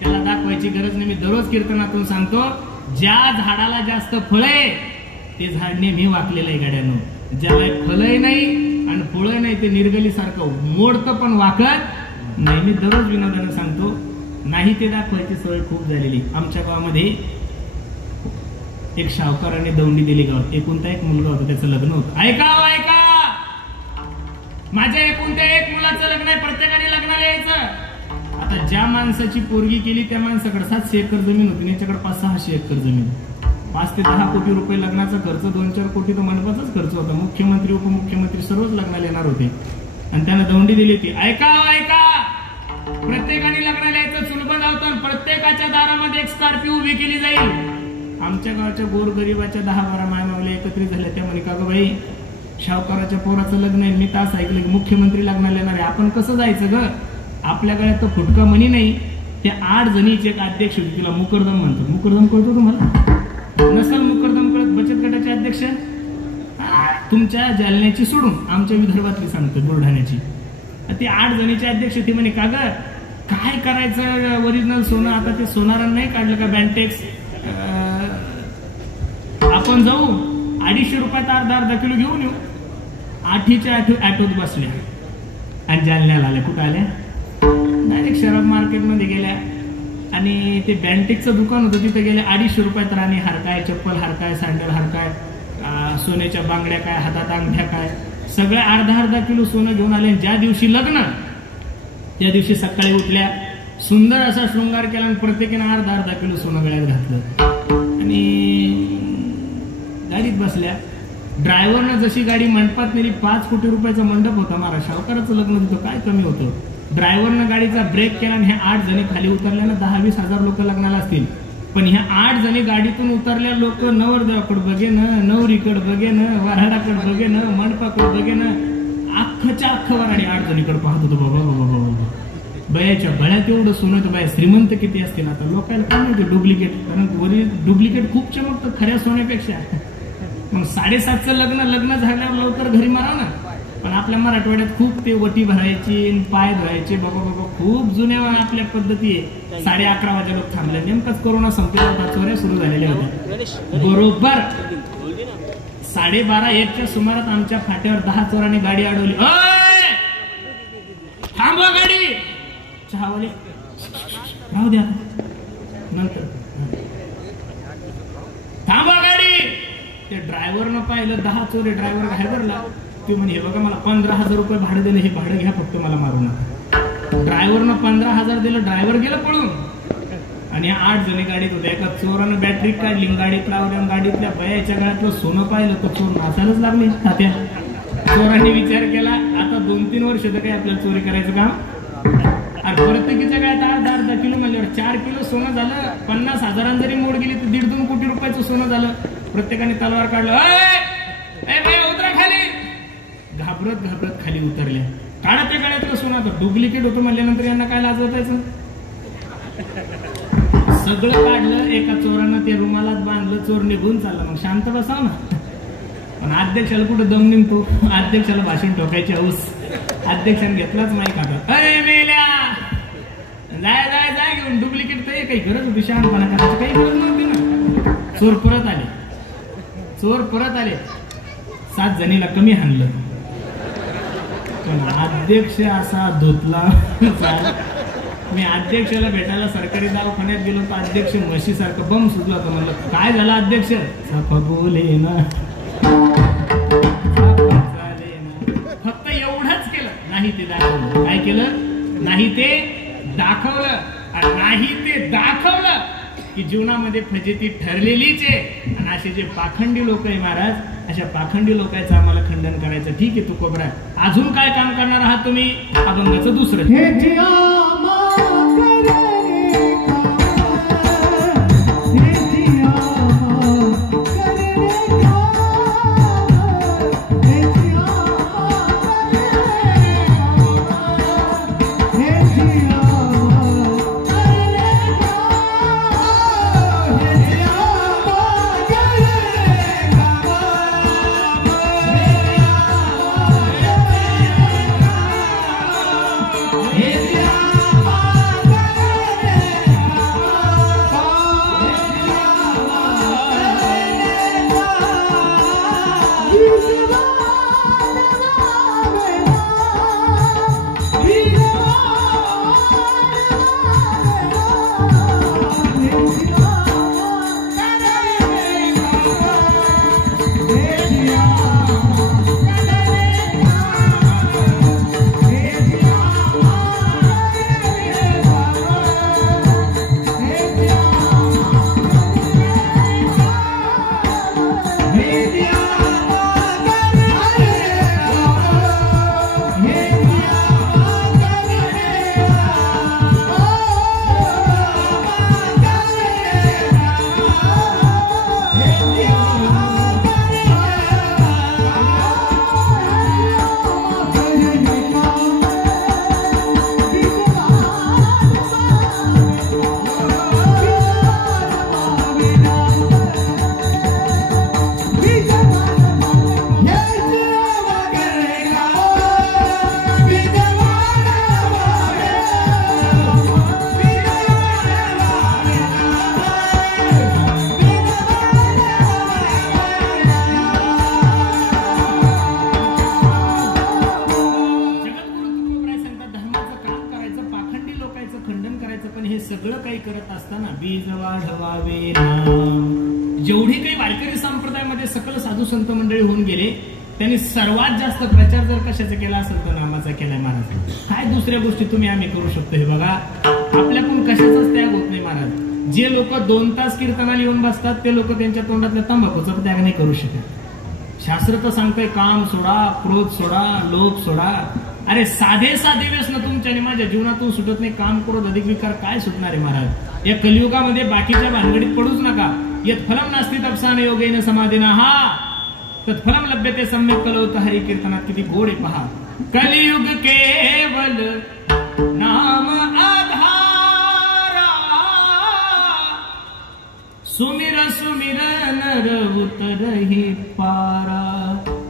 त्याला दाखवायची गरज नाही. मी दररोज कीर्तनातून सांगतो, ज्या झाडाला जास्त फळे ते झाड नेहमी वाकलेलं आहे गाड्यानं. ज्याला फळही नाही आणि फळही नाही ते निर्गलीसारखं मोडतं पण वाकत नाही. मी दररोज विनोदानं सांगतो, नाही ते दाखवायची सवय खूप झालेली. आमच्या गावामध्ये एक सावकाराने दौंडी दिली गावात. एकुलता एक मुलगा होता, त्याचं लग्न होतं. ऐका ऐका, माझ्या एकुलत्या एक मुलाचं लग्न आहे, प्रत्येकाने लग्नाला यायचं. आता ज्या माणसाची पोरगी केली त्या माणसाकडे 700 एकर जमीन होती, याच्याकडे 500-600 एकर जमीन. 5 ते 10 कोटी रुपये लग्नाचा खर्च, 2-4 कोटी तर मंडपाचाच खर्च होता. मुख्यमंत्री उपमुख्यमंत्री सर्वच लग्नाला येणार होते आणि त्यांना दौंडी दिली होती. ऐका ऐका, प्रत्येकाने लग्नाला यायचं, चुलबंद होतं. प्रत्येकाच्या दारामध्ये एक स्कॉर्पिओ उभी केली जाईल. आमच्या गावाच्या गोरगरिबाच्या 10-12 मायमावल्या एकत्रित झाल्या. त्या म्हणे, का ग बाई, शावकाराच्या पोराचं लग्न आहे, मी तास ऐकलं की मुख्यमंत्री लग्नाला येणार आहे, आपण कसं जायचं ग? आपल्या गळ्यात तर फुटका मनी नाही. त्या 8 जणीचे एक अध्यक्ष होते, तिला मुकरदम म्हणतात. मुकरदम कळतो तुम्हाला? नसल मुकरदम कळत? बचत गटाचे अध्यक्ष तुमच्या जालन्याची सोडून आमच्या विदर्भातली सांगतो, बुलढाण्याची. ते 8 जणीचे अध्यक्ष ते म्हणे, का ग काय करायचं ओरिजिनल सोनं? आता ते सोनारांना नाही काढलं का बँटेक्स? आपण जाऊ 250 रुपयात अर्धा किलो घेऊन येऊ. 8च्या ऑटोत बसल्या आणि जालन्याला आल्या. कुठं आल्या? डायरेक्ट शराब मार्केटमध्ये गेल्या आणि ते बँटेक्सचं दुकान होतं, तिथे गेल्या. 250 रुपयात राणी हार काय, चप्पल हार काय, सँडल हार काय, सोन्याच्या बांगड्या काय, हातात अंगठ्या काय, सगळ्या अर्धा किलो सोनं घेऊन आले. ज्या दिवशी लग्न त्या दिवशी सकाळी उठल्या, सुंदर असा शृंगार केला आणि प्रत्येकाने अर्धा किलो सोनं गळ्यात घातलं आणि गाडीत बसल्या. ड्रायव्हरनं जशी गाडी मंडपात नेली, 5 कोटी रुपयाचा मंडप होता. मला शावकाराचं लग्न तिथं काय कमी होतं? ड्रायव्हरनं गाडीचा ब्रेक केला आणि ह्या 8 जणी खाली उतरल्या ना. 10-20 हजार लोक लग्नाला असतील, पण ह्या 8 जणी गाडीतून उतरल्या. लोक नवरदेवाकडे बघे न, नवरीकडे बघे न, वऱ्हाडाकडे बघे न, मंडपाकडे बघे न, अख्खच्या अख्खं वऱ्हाडी 8 जणीकडे पाहत होतो. बाबा बाबा बाबा, बयाच्या गळ्यात एवढं सोनं होतं. बाया श्रीमंत किती असतील. आता लोकांना काय माहिती डुप्लिकेट, कारण वरील डुप्लिकेट खूप चमकतं खऱ्या सोन्यापेक्षा. मग 7.5चं लग्न झाल्यावर लवकर घरी मारा ना. पण आपल्या मराठवाड्यात खूप ते वटी भरायची, पाय धुवायचे, बाबा बाबा खूप जुन्या आपल्या पद्धती आहे. 11:30 वाजे लोक थांबले. नेमकाच कोरोना संपला होता, चोऱ्या सुरू झालेल्या होत्या. बरोबर 12:30-1च्या सुमारात आमच्या फाट्यावर 10 चोरांनी गाडी अडवली. थांबवा गाडी. चहावाले राहू द्या नंतर, थांबवा गाडी. ते ड्रायव्हरनं पाहिलं 10 चोरे. ड्रायव्हर घाबरला. ते म्हणे हे बघा मला 15,000 रुपये भाडं दिलं, हे भाडं घ्या फक्त, मला मारू नका. ड्रायव्हरनं 15,000 दिलं. ड्रायव्हर गेलं पळून. आणि 8 जणी गाडीत होत्या. एका चोरानं बॅटरी काढली, गाडीत लावल्या. गाडीतल्या बयाच्या गळ्यातलं सोनं पाहिलं तर चोर नाचायलाच लागले खात्या. चोरांनी विचार केला आता 2-3 वर्ष तर काही आपल्याला चोरी करायचं काम. अरे प्रत्येकीच्या गळ्यात 10-10 किलो म्हणल्यावर 4 किलो सोनं झालं. 50,000 जरी मोड गेली तर 1.5-2 कोटी रुपयाचं सोनं झालं. प्रत्येकाने तलवार काढलं. उतरा खाली. घाबरत खाली उतरल्या. काढा त्या गळ्यातलं सोनं. डुप्लिकेट होतं म्हणल्यानंतर यांना काय लाज वाटायचं. सगळं काढलं. एका चोरानं ते रुमालात बांधलं. चोर निघून चालला. मग शांत बसाव ना. पण अध्यक्षाला कुठं दम निघतो. अध्यक्षाला भाषण ठोकायची हौस. अध्यक्षाने घेतलाच माईक हातात. अरे मेल्या जाय घेऊन. डुप्लिकेट तर काही गरज होती शहाणपणा करायची, काही गरज नव्हती ना. चोर परत आले. 7 जणीला कमी हाणलं. पण अध्यक्ष असा धुतला. मी अध्यक्षाला भेटायला सरकारी दवाखान्यात गेलो तर अध्यक्ष म्हशीसारखं बम सुचला होता. म्हणलं काय झालं अध्यक्ष. बोले ना. फक्त एवढंच केलं. नाही ते दाखवलं. काय केलं. नाही ते दाखवलं की जीवनामध्ये फजिती ठरलेलीच आहे. आणि असे जे पाखंडी लोक आहे महाराज, अशा पाखंडी लोकांचं आम्हाला खंडन करायचं. ठीक आहे तू कोबरा, अजून काय काम करणार आहात तुम्ही. अभंगाचं दुसरं. सगळं काही करत असताना बीज वाढवावे नाम. जेवढी काही वारकरी संप्रदायामध्ये सकल साधू संत मंडळी होऊन गेले, त्यांनी सर्वात जास्त प्रचार जर कशाचा केला असेल तर नामाचा केलाय महाराज. काय दुसऱ्या गोष्टी तुम्ही आम्ही करू शकतो. हे बघा आपल्याकडून कशाचाच त्याग होत नाही महाराज. जे लोक 2 तास कीर्तनाला येऊन बसतात ते लोक त्यांच्या तोंडातल्या तंबाखूचा त्याग नाही करू शकत. शास्त्र तर सांगतंय काम सोडा, क्रोध सोडा, लोभ सोडा. अरे साधे व्यसन तुमच्या आणि माझ्या जीवनातून सुटत नाही. काम क्रोध अधिक विकार काय सुटणार आहे महाराज. या कलियुगामध्ये बाकीच्या भानगडीत पडूच नका. यत् फलम नास्ति तपसान योगेन समाधीना हा तत्फलम लभ्यते सम्यक कलौत. हरी कीर्तनात किती गोड आहे पहा. कलियुग केवल नाम आधारा, सुमिर सुमिर नर उतरहि पारा.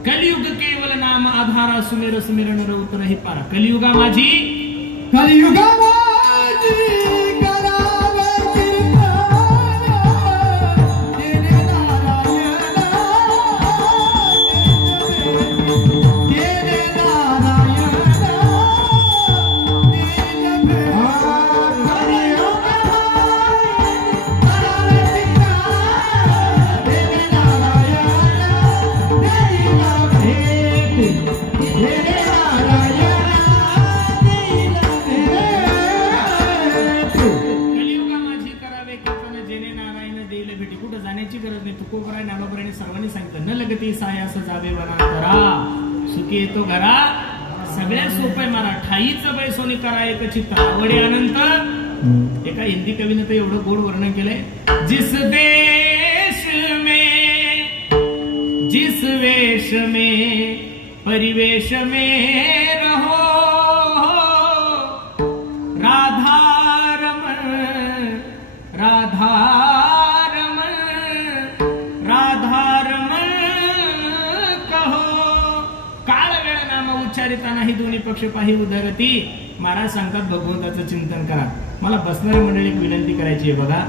कलियुग केवल नाम आधारा सुमेर सुमिरण रौतर हे पारा कलियुगा माझी सर्वांनी सांगितलं न लगती सायास जावे वनांतरा सुखी येतो घरा सगळ्यात सोपं मारा ठाईचं बैसोनी करा एक चित्त आवडे अनंत एका हिंदी कवीने तर एवढं गोड वर्णन केलंय जिस वेश में परिवेश में रहो राधारमण नाही दोन्ही पक्ष पाही उदरती महाराज सांगतात भगवंताचं चिंतन करा. मला बसणारी मंडळी एक विनंती करायची आहे बघा,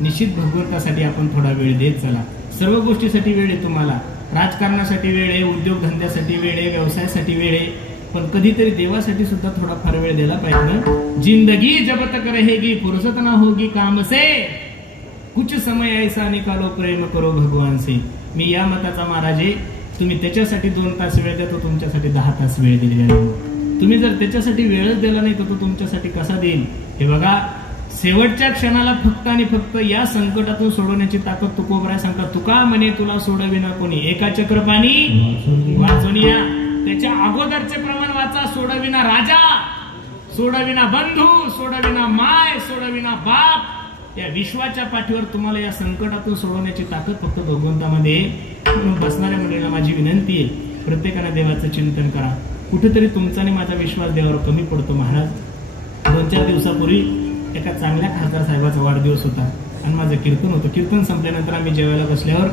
निश्चित भगवंतासाठी आपण थोडा वेळ देत चला. सर्व गोष्टीसाठी वेळ आहे तुम्हाला, राजकारणासाठी वेळ आहे, उद्योगधंद्यासाठी वेळ आहे, व्यवसायासाठी वेळ आहे, पण कधीतरी देवासाठी सुद्धा थोडाफार वेळ द्यायला पाहिजे. जिंदगी जब तक रहेगी फुर्सत ना होगी काम से कुछ समय ऐसा निकालो प्रेम करो भगवान से. मी या मताचा महाराज आहे. तुम्ही त्याच्यासाठी 2 तास वेळ द्या, तो तुमच्यासाठी 10 तास वेळ दिलेला आहे. तुम्ही जर त्याच्यासाठी वेळच दिला नाही तर तो तुमच्यासाठी कसा देईल. हे बघा, शेवटच्या क्षणाला फक्त आणि फक्त या संकटातून सोडवण्याची ताकद तुकोबराय सांगतात. तुका म्हणे तुला सोडविना कोणी, एका चक्रपाणी वाचुनिया. त्याच्या अगोदरचे प्रमाण वाचा, सोडविना राजा, सोडविना बंधू, सोडविना माय, सोडविना बाप. या विश्वाच्या पाठीवर तुम्हाला या संकटातून सोडवण्याची ताकद फक्त भगवंतामध्ये. म्हणून बसणाऱ्या मंडळीला माझी विनंती आहे, प्रत्येकाने देवाचं चिंतन करा. कुठेतरी तुमचा आणि माझा विश्वास देवावर कमी पडतो. महाराज 2-4 दिवसापूर्वी एका चांगल्या खासदार साहेबाचा वाढदिवस होता आणि माझं कीर्तन होतं. कीर्तन संपल्यानंतर आम्ही जेवायला बसल्यावर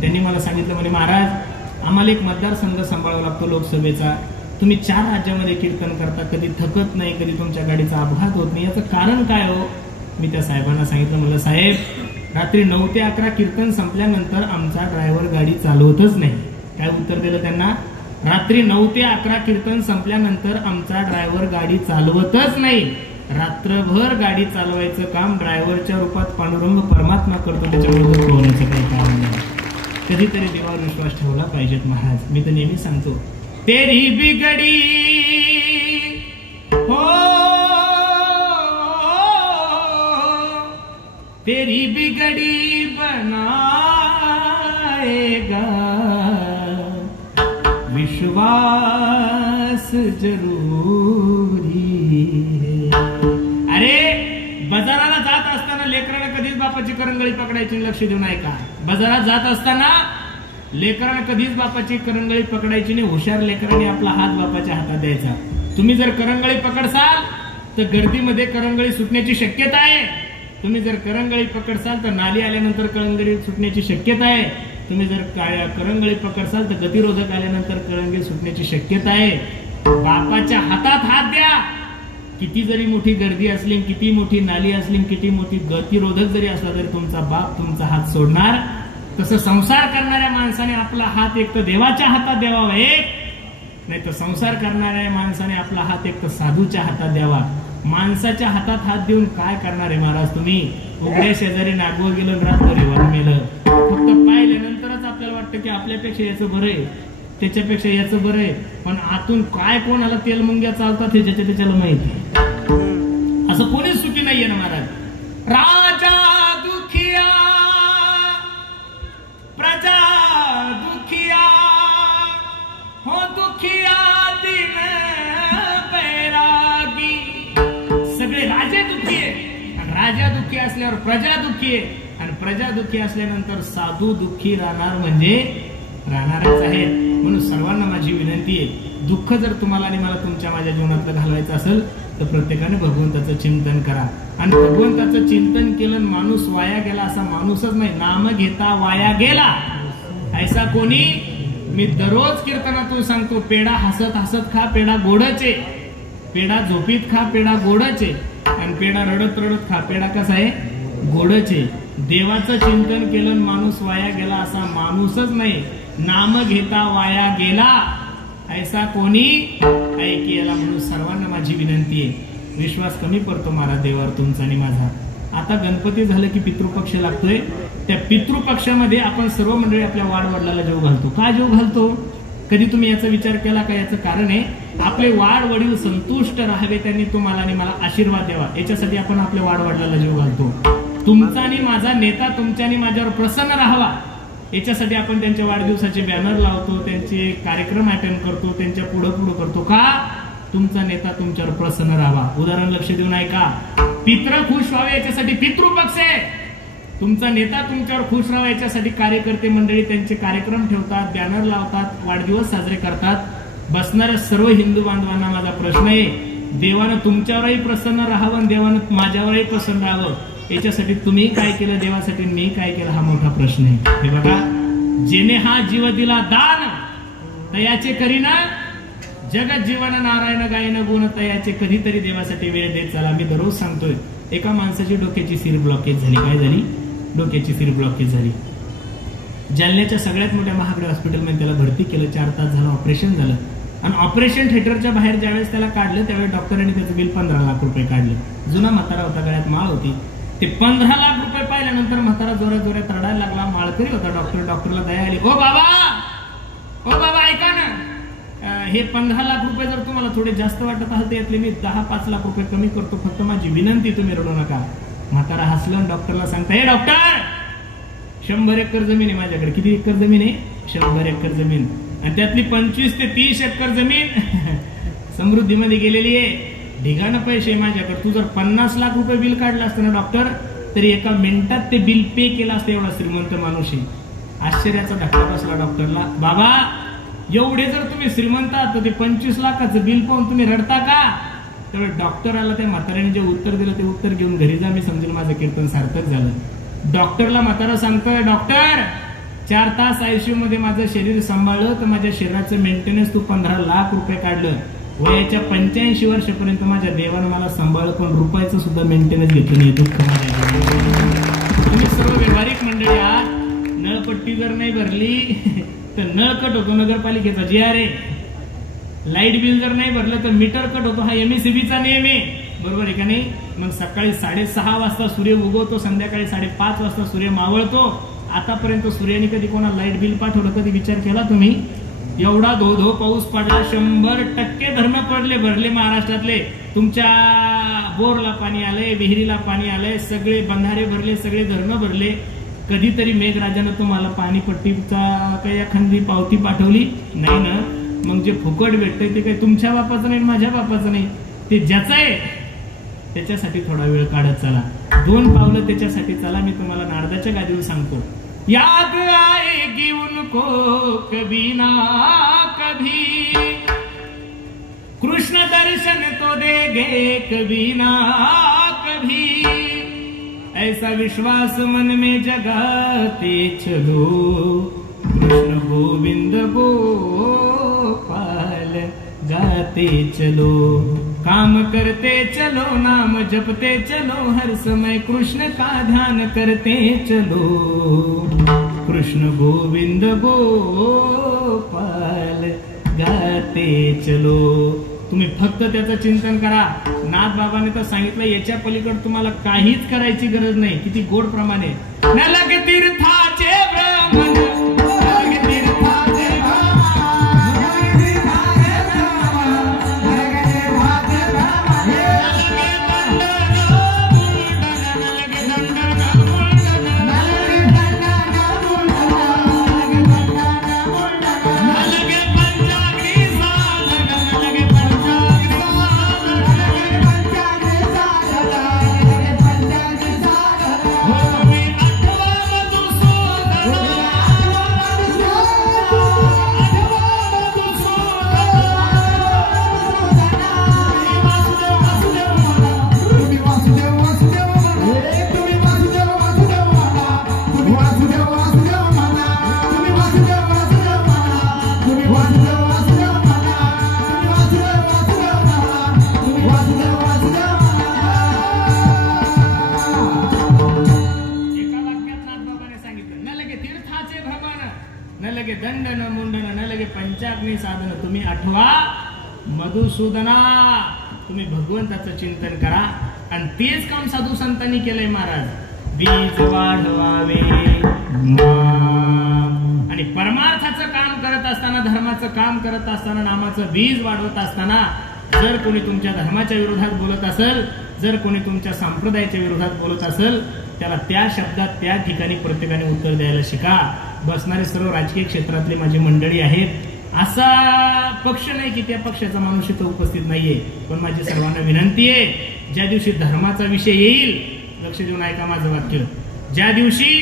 त्यांनी मला सांगितलं, म्हणे महाराज आम्हाला एक मतदारसंघ सांभाळावा लागतो लोकसभेचा. तुम्ही 4 राज्यामध्ये कीर्तन करता, कधी थकत नाही, कधी तुमच्या गाडीचा अपघात होत नाही, याचं कारण काय हो. मी त्या साहेबांना सांगितलं, म्हणलं साहेब रात्री 9 ते 11 कीर्तन संपल्यानंतर आमचा ड्रायव्हर गाडी चालवतच नाही. काय उत्तर दिलं त्यांना, रात्री 9 ते 11 कीर्तन संपल्यानंतर आमचा ड्रायव्हर गाडी चालवतच नाही. रात्रभर गाडी चालवायचं काम ड्रायव्हरच्या रूपात पांडुरंग परमात्मा करतो, त्याच्यामुळे होण्याचं काही कारण नाही. कधीतरी देवावर विश्वास ठेवला पाहिजेत महाराज. मी तर नेहमी सांगतो, तेरी बिगडी हो तेरी बिगड़ी बनाएगा विश्वास जरूरी है. अरे बाजाराला जात असताना लेकरानं कधीच बापाची करंगळी पकडायची, लक्ष देऊन ऐका. बाजारात जात असताना लेकरानं कधीच बापाची करंगळी पकडायची नाही. हुशार लेकराने आपला हात बापाच्या हातात द्यायचा. तुम्ही जर करंगळी पकडसाल तर गर्दीमध्ये करंगळी सुटण्याची शक्यता आहे. तुम्ही जर करंगळी पकडसाल तर नाली आल्यानंतर करंगळी सुटण्याची शक्यता आहे. तुम्ही जर करंगळी पकडसाल तर गतिरोधक आल्यानंतर करंगळी सुटण्याची शक्यता आहे. बापाच्या हातात हात द्या. किती जरी मोठी गर्दी असली, किती मोठी नाली असली, किती मोठी गतिरोधक जरी असला तरी तुमचा बाप तुमचा हात सोडणार. तसं संसार करणाऱ्या माणसाने आपला हात एक तर देवाच्या हातात द्यावा, एक नाही तर संसार करणाऱ्या माणसाने आपला हात एक तर साधूच्या हातात द्यावा. माणसाच्या हातात हात देऊन काय करणार आहे महाराज तुम्ही. उघड्या शेजारी नागवं गेलं, रातभर वन मेलं. फक्त पाहिल्यानंतरच आपल्याला वाटतं की आपल्यापेक्षा याचं बरं आहे, त्याच्यापेक्षा याचं बरं आहे, पण आतून काय कोणाला तेल मुंग्या चालतात हे ज्याच्या त्याच्याला माहिती. असं कोणीच सुखी नाहीये ना महाराज. राजा दुखिया प्रजा दुखिया हो दुखिया दिन बैरागी. सगळे राजे दुखी आहे आणि राजा दुखी असल्यावर प्रजा दुखी आहे आणि प्रजा दुखी असल्यानंतर साधू दुखी राहणार म्हणजे राहणारच आहेत. म्हणून सर्वांना माझी विनंती आहे, दुःख जर तुम्हाला आणि मला तुमच्या माझ्या जीवनातलं घालवायचं असेल तर प्रत्येकाने भगवंताचं चिंतन करा. आणि भगवंताचं चिंतन केलं माणूस वाया गेला असा माणूसच नाही. नाम घेता वाया गेला ऐसा कोणी मी दररोज कीर्तनातून सांगतो, पेढा हसत हसत खा, पेढा गोडचे. पेढा झोपीत खा, पेढा गोडचे. आणि पेढा रडत रडत खा, पेढा कसा आहे? गोडचे. देवाचं चिंतन केलं माणूस वाया गेला असा माणूसच नाही. नाम घेता वाया गेला ऐसा कोणी ऐकी याला. म्हणून सर्वांना माझी विनंती आहे, विश्वास कमी पडतो महाराज देवावर तुमचा आणि माझा. आता गणपती झालं की पितृपक्ष लागतोय. त्या पितृपक्षामध्ये आपण सर्व मंडळी आपल्या वाडवडिलाला जेव घालतो. का जेव घालतो? कधी तुम्ही याचा विचार केला का? याचं कारण आहे, आपले वाडवडील संतुष्ट राहावे, त्यांनी तुम्हाला आणि मला आशीर्वाद द्यावा, याच्यासाठी आपण आपल्या वाडवडिलाला जेव घालतो. तुमचा आणि माझा नेता तुमच्या आणि माझ्यावर प्रसन्न राहावा, याच्यासाठी आपण त्यांच्या वाढदिवसाचे बॅनर लावतो, त्यांचे कार्यक्रम अटेंड करतो, त्यांच्या पुढं पुढं करतो. का? तुमचा नेता तुमच्यावर प्रसन्न राहावा. उदाहरण लक्ष देऊन ऐका. पित्र खुश व्हावे याच्यासाठी पितृपक्ष आहे. तुमचा नेता तुमच्यावर खुश राहावा याच्यासाठी कार्यकर्ते मंडळी त्यांचे कार्यक्रम ठेवतात, बॅनर लावतात, वाढदिवस साजरे करतात. बसणाऱ्या सर्व हिंदू बांधवांना माझा प्रश्न आहे, देवानं तुमच्यावरही प्रसन्न राहावं, देवानं माझ्यावरही प्रसन्न राहावं, याच्यासाठी तुम्ही काय केलं देवासाठी, मी काय केलं, हा मोठा प्रश्न आहे. हे बघा, जेने हा जीव दिला दान तयाचे करीना, जगत जीवन नारायण गायन गुण तयाचे. कधीतरी देवासाठी वेळ देत चला. मी दररोज सांगतोय, एका माणसाची डोक्याची सीर ब्लॉकेज झाली. काय झाली? डोक्याची सीर ब्लॉकेज झाली. जालन्याच्या सगळ्यात मोठ्या महागड्या हॉस्पिटलमध्ये त्याला भरती केलं. 4 तास झालं, ऑपरेशन झालं. आणि ऑपरेशन थिएटरच्या बाहेर ज्यावेळेस त्याला काढलं त्यावेळेस डॉक्टरांनी त्याचं बिल 15 लाख रुपये काढलं. जुना म्हातारा होता, गळ्यात माळ होती. ते 15 लाख रुपये पाहिल्यानंतर म्हातारा जोरात जोरात रडायला लागला. माळकरी होता डॉक्टरला दया आली. ओ बाबा ऐका ना, हे 15 लाख रुपये जर तुम्हाला थोडे जास्त वाटत असेल तर यातले मी 10-5 लाख रुपये कमी करतो, फक्त माझी विनंती, तुम्ही रडू नका. म्हातारा हसलं. डॉक्टरला सांगता, हे डॉक्टर, 100 एकर जमीन आहे माझ्याकडे. किती एकर जमीन आहे? 100 एकर जमीन. आणि त्यातली 25 ते 30 एकर जमीन समृद्धीमध्ये गेलेली आहे. ढिगाणं पैसे माझ्याकडे. तू जर 50 लाख रुपये बिल काढलं असतं ना डॉक्टर, तरी एका मिनिटात ते बिल पे केलं असतं. एवढा श्रीमंत माणूस आहे. आश्चर्याचा धक्का बसला डॉक्टरला. बाबा, एवढे जर तुम्ही श्रीमंत आहात तर ते 25 लाखाचं बिल पाहून तुम्ही रडता का? त्यावेळी डॉक्टराला त्या म्हाताऱ्याने जे उत्तर दिलं ते उत्तर घेऊन घरी जा, मी समजेल माझं कीर्तन सार्थक झालं. डॉक्टरला म्हातारा सांगतोय, डॉक्टर, 4 तास आयसीयू मध्ये माझं शरीर सांभाळलं तर माझ्या शरीराचं मेंटेनन्स तू 15 लाख रुपये काढलं. वयाच्या 85 वर्षापर्यंत माझ्या देवानं मला सांभाळलं, पण रुपयाचं सुद्धा मेंटेनन्स घेतलं नाही. दुःख माझ्या. तुम्ही सर्व व्यावहारिक मंडळी आहात. नळपट्टी जर नाही भरली तर नळ कट होतो नगरपालिकेचा, GRA. लाईट बिल जर नाही भरलं तर मीटर कट होतो, हा MECBचा नियम आहे. बरोबर आहे का नाही? मग सकाळी 6:30 वाजता सूर्य उगवतो, संध्याकाळी 5:30 वाजता सूर्य मावळतो. आतापर्यंत सूर्याने कधी कोणाला लाईट बिल पाठवलं? कधी विचार केला तुम्ही? एवढा धो पाऊस पडला, 100% धरण भरले महाराष्ट्रातले. तुमच्या बोरला पाणी आलंय, विहिरीला पाणी आलंय, सगळे बंधारे भरले, सगळे धरणं भरले. कधीतरी मेघराजानं तुम्हाला पाणीपट्टीचा काही एखादी पावती पाठवली नाही ना? मग जे फुकट भेटतंय ते काही तुमच्या बापाचं नाही, माझ्या बापाचं नाही, ते ज्याचं आहे त्याच्यासाठी थोडा वेळ काढत चला. 2 पावलं त्याच्यासाठी चला. मी तुम्हाला नारदाच्या गादीवर सांगतो, याद आएगी उनको कभी ना कभी, कृष्ण दर्शन तो देंगे कभी ना कभी, ऐसा विश्वास मन में जगाते चलो, कृष्ण गोविंद गोपाल गाते चलो, काम करते चलो, नाम जपते चलो, हर समय कृष्ण का ध्यान करते चलो, कृष्ण गोविंद गोपाल गाते चलो. तुम्ही फक्त त्याचं चिंतन करा. नाथ बाबांनी तर सांगितलं, याच्या पलीकडे तुम्हाला काहीच करायची गरज नाही. किती गोड प्रमाणे, न लगे तीर्थाचे ब्रह्मन, दंडन मुंडन न लगे पंचाग्नी साधन तुम्ही आठवा मधुसूदना. तुम्ही भगवंताचं चिंतन करा आणि तेच काम साधू संतांनी केलंय महाराज. बीज वाढवावे आणि परमार्थाचं काम करत असताना, धर्माचं काम करत असताना, नामाचं बीज वाढवत असताना जर कोणी तुमच्या धर्माच्या विरोधात बोलत असेल, जर कोणी तुमच्या संप्रदायाच्या विरोधात बोलत असेल, त्याला त्या शब्दात त्या ठिकाणी प्रत्येकाने उत्तर द्यायला शिका. बसणारे सर्व राजकीय क्षेत्रातली माझी मंडळी आहेत. असा पक्ष नाही की त्या पक्षाचा माणूस इथं उपस्थित नाहीये, पण माझी सर्वांना विनंती आहे, ज्या दिवशी धर्माचा विषय येईल, लक्ष देऊन ऐका माझं वाक्य, ज्या दिवशी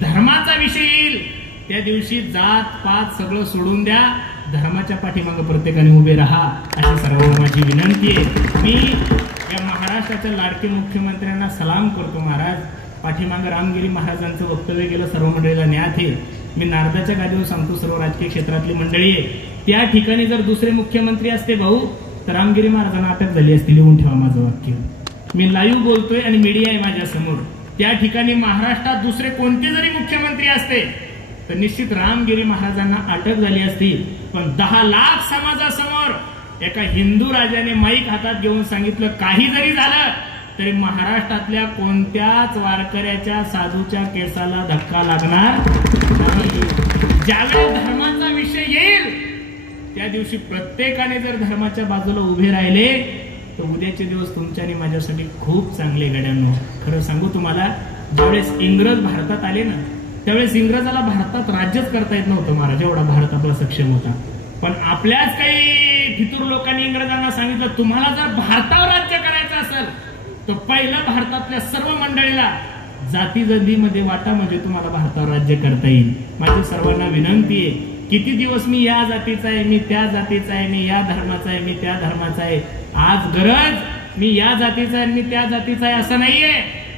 धर्माचा विषय येईल त्या दिवशी जात पात सगळं सोडून द्या, धर्माच्या पाठीमागे प्रत्येकाने उभे राहा, अशी सर्वांना माझी विनंती आहे. मी या महाराष्ट्राच्या लाडके मुख्यमंत्र्यांना सलाम करतो. महाराज, पाठीमागे रामगिरी महाराजांचं वक्तव्य गेलं सर्व मंडळीला ज्ञात आहे. मी नारदाच्या गादीवर सांगतो, सर्व राजकीय क्षेत्रातली मंडळी आहे, त्या ठिकाणी जर दुसरे मुख्यमंत्री असते भाऊ, तर रामगिरी महाराजांना अटक झाली असती. लिहून ठेवा माझं वाक्य. मी लाईव्ह बोलतोय आणि मीडिया आहे माझ्या समोर. त्या ठिकाणी महाराष्ट्रात दुसरे कोणते जरी मुख्यमंत्री असते तर निश्चित रामगिरी महाराजांना अटक झाली असती. पण 10 लाख समाजासमोर एका हिंदू राजाने माईक हातात घेऊन सांगितलं, काही जरी झालं तरी महाराष्ट्रातल्या कोणत्याच वारकऱ्याच्या साधूच्या केसाला धक्का लागणार नाही. ज्यावेळेस धर्माचा विषय येईल त्या दिवशी प्रत्येकाने जर धर्माच्या बाजूला उभे राहिले तर उद्याचे दिवस तुमच्या आणि माझ्यासाठी खूप चांगले गड्यांनो. खरं सांगू तुम्हाला, ज्यावेळेस इंग्रज भारतात आले ना, त्यावेळेस इंग्रजाला भारतात राज्यच करता येत नव्हतं महाराज, एवढा भारत आपला सक्षम होता. पण आपल्याच काही फितूर लोकांनी इंग्रजांना सांगितलं, तुम्हाला जर भारतावर राज्य करायचं असेल तर पहिलं भारतातल्या सर्व मंडळीला जाती जंदीमध्ये वाटा, म्हणजे तुम्हाला भारतावर राज्य करता येईल. माझी सर्वांना विनंती आहे, किती दिवस मी या जातीचा आहे, मी त्या जातीचा आहे, मी या धर्माचा आहे, मी त्या धर्माचा आहे. आज गरज मी या जातीचा आहे, मी त्या जातीचा आहे असं नाहीये.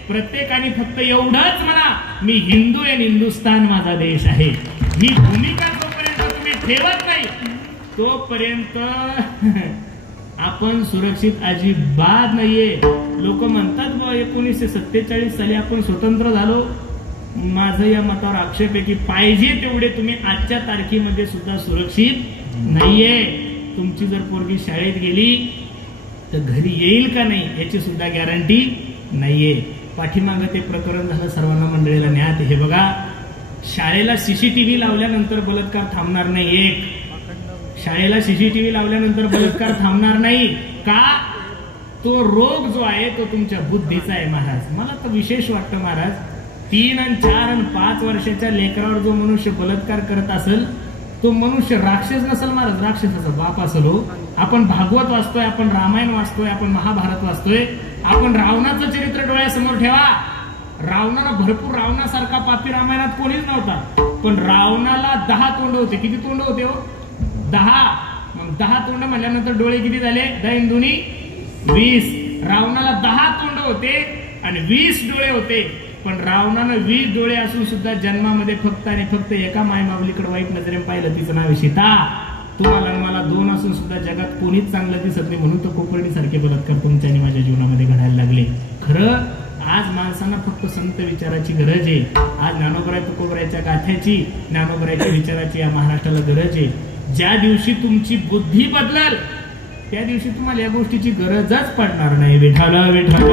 प्रत्येकाने फक्त एवढंच म्हणा, मी हिंदू आहे, हिंदुस्थान माझा देश आहे. ही भूमिका जोपर्यंत तुम्ही ठेवत नाही तोपर्यंत आपण सुरक्षित अजिबात नाहीये. लोक म्हणतात 1947 साली आपण स्वतंत्र झालो. माझं या मतावर आक्षेप आहे की पाहिजे तेवढे तुम्ही आजच्या तारखेमध्ये सुद्धा सुरक्षित नाहीये. तुमची जर पोरगी शाळेत गेली तर घरी येईल का नाही याची सुद्धा गॅरंटी नाहीये. पाठीमागं ते प्रकरण झालं, सर्वांना मंडळीला ज्ञात. हे बघा, शाळेला सीसीटीव्ही लावल्यानंतर बलात्कार थांबणार नाही. शाळेला सीसीटीव्ही लावल्यानंतर बलात्कार थांबणार नाही का? तो रोग जो आहे तो तुमच्या बुद्धीचा आहे महाराज. मला तर विशेष वाटतं महाराज, 3 आणि 4 आणि 5 वर्षाच्या लेकरावर जो मनुष्य बलात्कार करत असेल तो मनुष्य राक्षस नसेल महाराज, राक्षसाचा बाप असेल. हो, आपण भागवत वाचतोय, आपण रामायण वाचतोय, आपण महाभारत वाचतोय, आपण रावणाचं चरित्र डोळ्यासमोर ठेवा. रावणाला भरपूर, रावणासारखा पापी रामायणात कोणीच नव्हता, पण रावणाला 10 तोंड होते. किती तोंड होते हो? 10. मग 10 तोंड म्हणल्यानंतर डोळे किती झाले? 10 दुनी 20. रावणाला 10 तोंड होते आणि 20 डोळे होते. पण रावणानं 20 डोळे असून सुद्धा जन्मामध्ये फक्त आणि फक्त एका मायमाऊलीकडे वाईट नजरेने पाहिलं, तिचं नाव सीता. तुम्हाला मला 2 असून सुद्धा जगात कोणीच चांगलं दिसत नाही, म्हणून तो कोपर्डी सारखे बलात्कार तुमच्या आणि माझ्या जीवनामध्ये घडायला लागले. खरं आज माणसांना फक्त संत विचाराची गरज आहे. आज ज्ञानोबराय तुकोबरायच्या गाथ्याची, ज्ञानोबरायच्या विचाराची या महाराष्ट्राला गरज आहे. ज्या दिवशी तुमची बुद्धी बदलल त्या दिवशी तुम्हाला या गोष्टीची गरजच पडणार नाही. विठ्ठल विठ्ठल.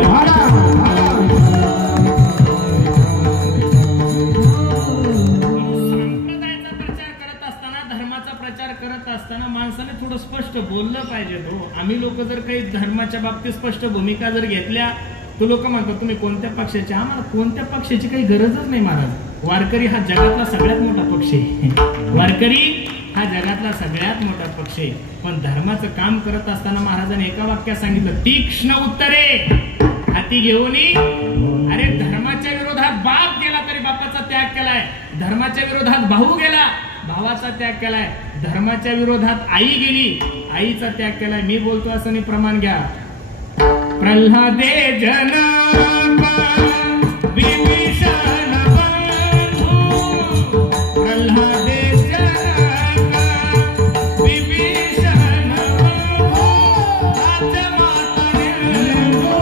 असताना माणसाने थोडं स्पष्ट बोललं पाहिजे. तो आम्ही लोक जर काही धर्माच्या बाबतीत स्पष्ट भूमिका जर घेतल्या तो लोक म्हणतात तुम्ही कोणत्या पक्षाचे. आम्हाला कोणत्या पक्षाची काही गरजच नाही महाराज. वारकरी हा जगातला सगळ्यात मोठा पक्ष आहे. वारकरी हा जगातला सगळ्यात मोठा पक्ष आहे. पण धर्माचं काम करत असताना महाराजांनी एका वाक्यात सांगितलं, तीक्ष्ण उत्तरे हाती घेऊन. अरे धर्माच्या विरोधात बाप गेला तरी बापाचा त्याग केलाय, धर्माच्या विरोधात भाऊ गेला भावाचा त्याग केलाय, धर्माच्या विरोधात आई गेली आईचा त्याग केलाय. मी बोलतो असं नाही, प्रमाण घ्या. प्रल्हादे जनम विभीषण बंधू, प्रल्हादे जनम विभीषण बंधू, राजमाता निर्भो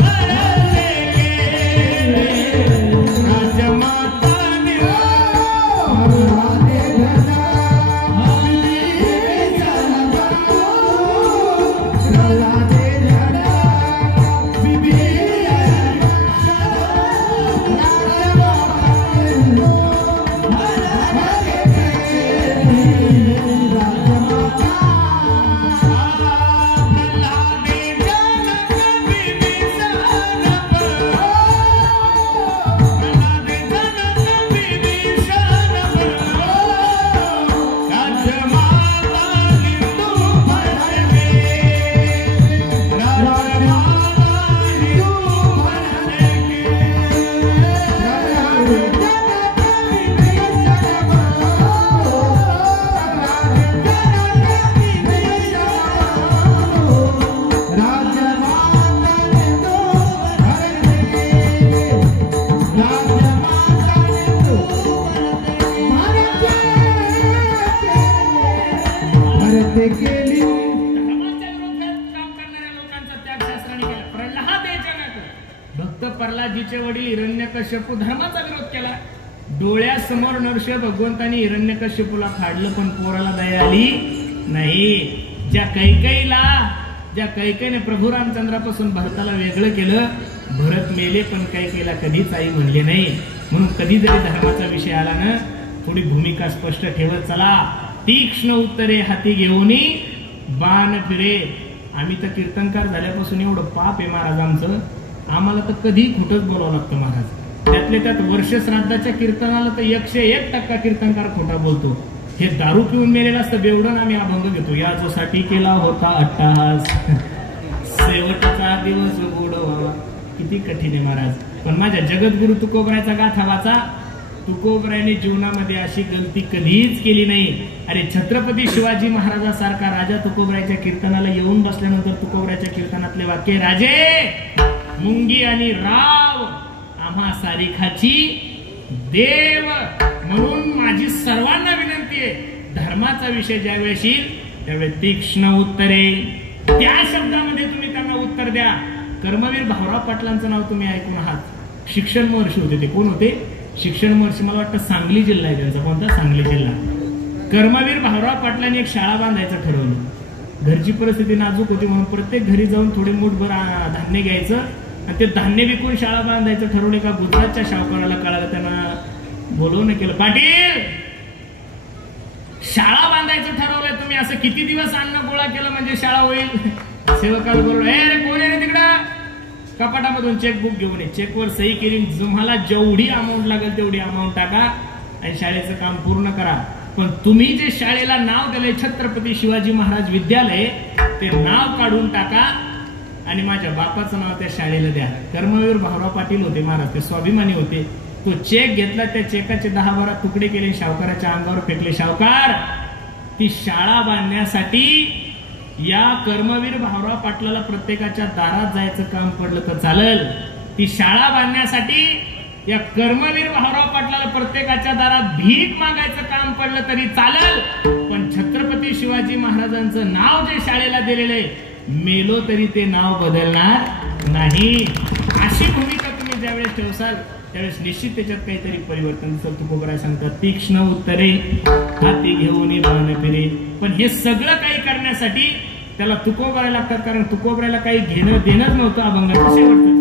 करले गेले, राजमाता निर्भो. आमचे वडील हिरण्यकश्यपू धर्माचा विरोध केला. डोळ्यासमोर नरश भगवंतानी हिरण्यकश्यपूला फाडलं, पण पोराला दया आली नाही. ज्या कैकेयीने प्रभू रामचंद्रापासून भरताला वेगळं केलं, भरत मेले पण कैकेयीला कधीच आई म्हणले नाही. म्हणून कधी जरी धर्माचा विषय आला ना, थोडी भूमिका स्पष्ट ठेवत चला. तीक्ष्ण उत्तरे हाती घेऊन बाण फिरे. आम्ही तर कीर्तनकार झाल्यापासून एवढं पाप आहे महाराज आमचं, आम्हाला तर कधी खोटंच बोलावं लागतं महाराज. त्यातल्या त्यात वर्ष श्राद्धाच्या कीर्तनाला तर 101% कीर्तनकार खोटा बोलतो. हे दारू पिऊन मेलेलं असतं बेवडून आम्ही अभंग घेतो. याच्यासाठी केला होता अट्टहास, शेवटचा दिवस गोडवा. किती कठीण आहे महाराज. पण माझ्या जगद्गुरु तुकोबरायचा गाथा वाचा. तुकोबरायने जीवनामध्ये अशी गलती कधीच केली नाही. अरे छत्रपती शिवाजी महाराजासारखा राजा तुकोबरायच्या कीर्तनाला येऊन बसल्यानंतर तुकोबरायच्या कीर्तनातले वाक्य, राजे मुंगी आणि राव आम्हा सारिखाची देव. म्हणून माझी सर्वांना विनंती आहे, धर्माचा विषय ज्यावेळेस येईल त्यावेळेस तीक्ष्ण उत्तरे, त्या शब्दामध्ये तुम्ही त्यांना उत्तर द्या. कर्मवीर भाऊराव पाटलांचं नाव तुम्ही ऐकून आहात. शिक्षण महर्षी होते. ते कोण होते? शिक्षण महर्षी. मला वाटतं सांगली जिल्हा आहे त्यांचा. कोणता? सांगली जिल्हा. कर्मवीर भाऊराव पाटलांनी एक शाळा बांधायचं ठरवलं. घरची परिस्थिती नाजूक होती म्हणून प्रत्येक घरी जाऊन थोडे मूठभर धान्य घ्यायचं आणि ते धान्य विकून शाळा बांधायचं ठरवले. का गुजरातच्या शाहकाराला कळालं, त्यांना बोलवणं केलं. पाटील, शाळा बांधायचं ठरवलंय तुम्ही, असं किती दिवस अन्न गोळा केलं म्हणजे शाळा होईल? सेवकाला बरोबर, रे कोण आहे रे तिकडं? कपाटामधून चेकबुक घेऊन ये, चेकवर सही केली, तुम्हाला जेवढी अमाऊंट लागेल तेवढी अमाऊंट टाका आणि शाळेचं काम पूर्ण करा. पण तुम्ही जे शाळेला नाव दिलंय छत्रपती शिवाजी महाराज विद्यालय, ते नाव काढून टाका आणि माझ्या बापाचं नाव त्या शाळेला द्या. कर्मवीर भाऊराव पाटील होते महाराज, ते स्वाभिमानी होते. तो चेक घेतला, त्या चेकाचे 10-12 तुकडे केले, शावकाराच्या अंगावर फेकले. शावकार, ती शाळा बांधण्यासाठी या कर्मवीर भाऊराव पाटलाला प्रत्येकाच्या दारात जायचं काम पडलं तर चालेल. ती शाळा बांधण्यासाठी या कर्मवीर भाऊराव पाटलाला प्रत्येकाच्या दारात भीक मागायचं काम पडलं तरी चालेल. पण छत्रपती शिवाजी महाराजांचं नाव जे शाळेला दिलेलं आहे, मेलो तरी ते नाव बदलणार नाही. अशी भूमिका तुम्ही ज्यावेळेस ठेवसाल त्यावेळेस निश्चित त्याच्यात काहीतरी परिवर्तन दिसेल. तुकोबराय सांगतात, तीक्ष्ण उत्तरे हाती घेऊन बाण फिरे. पण हे सगळं काही करण्यासाठी त्याला तुकोबराय लागतात, कारण तुकोबरायला काही घेणं देणंच नव्हतं अभंगाचं. शेवटचं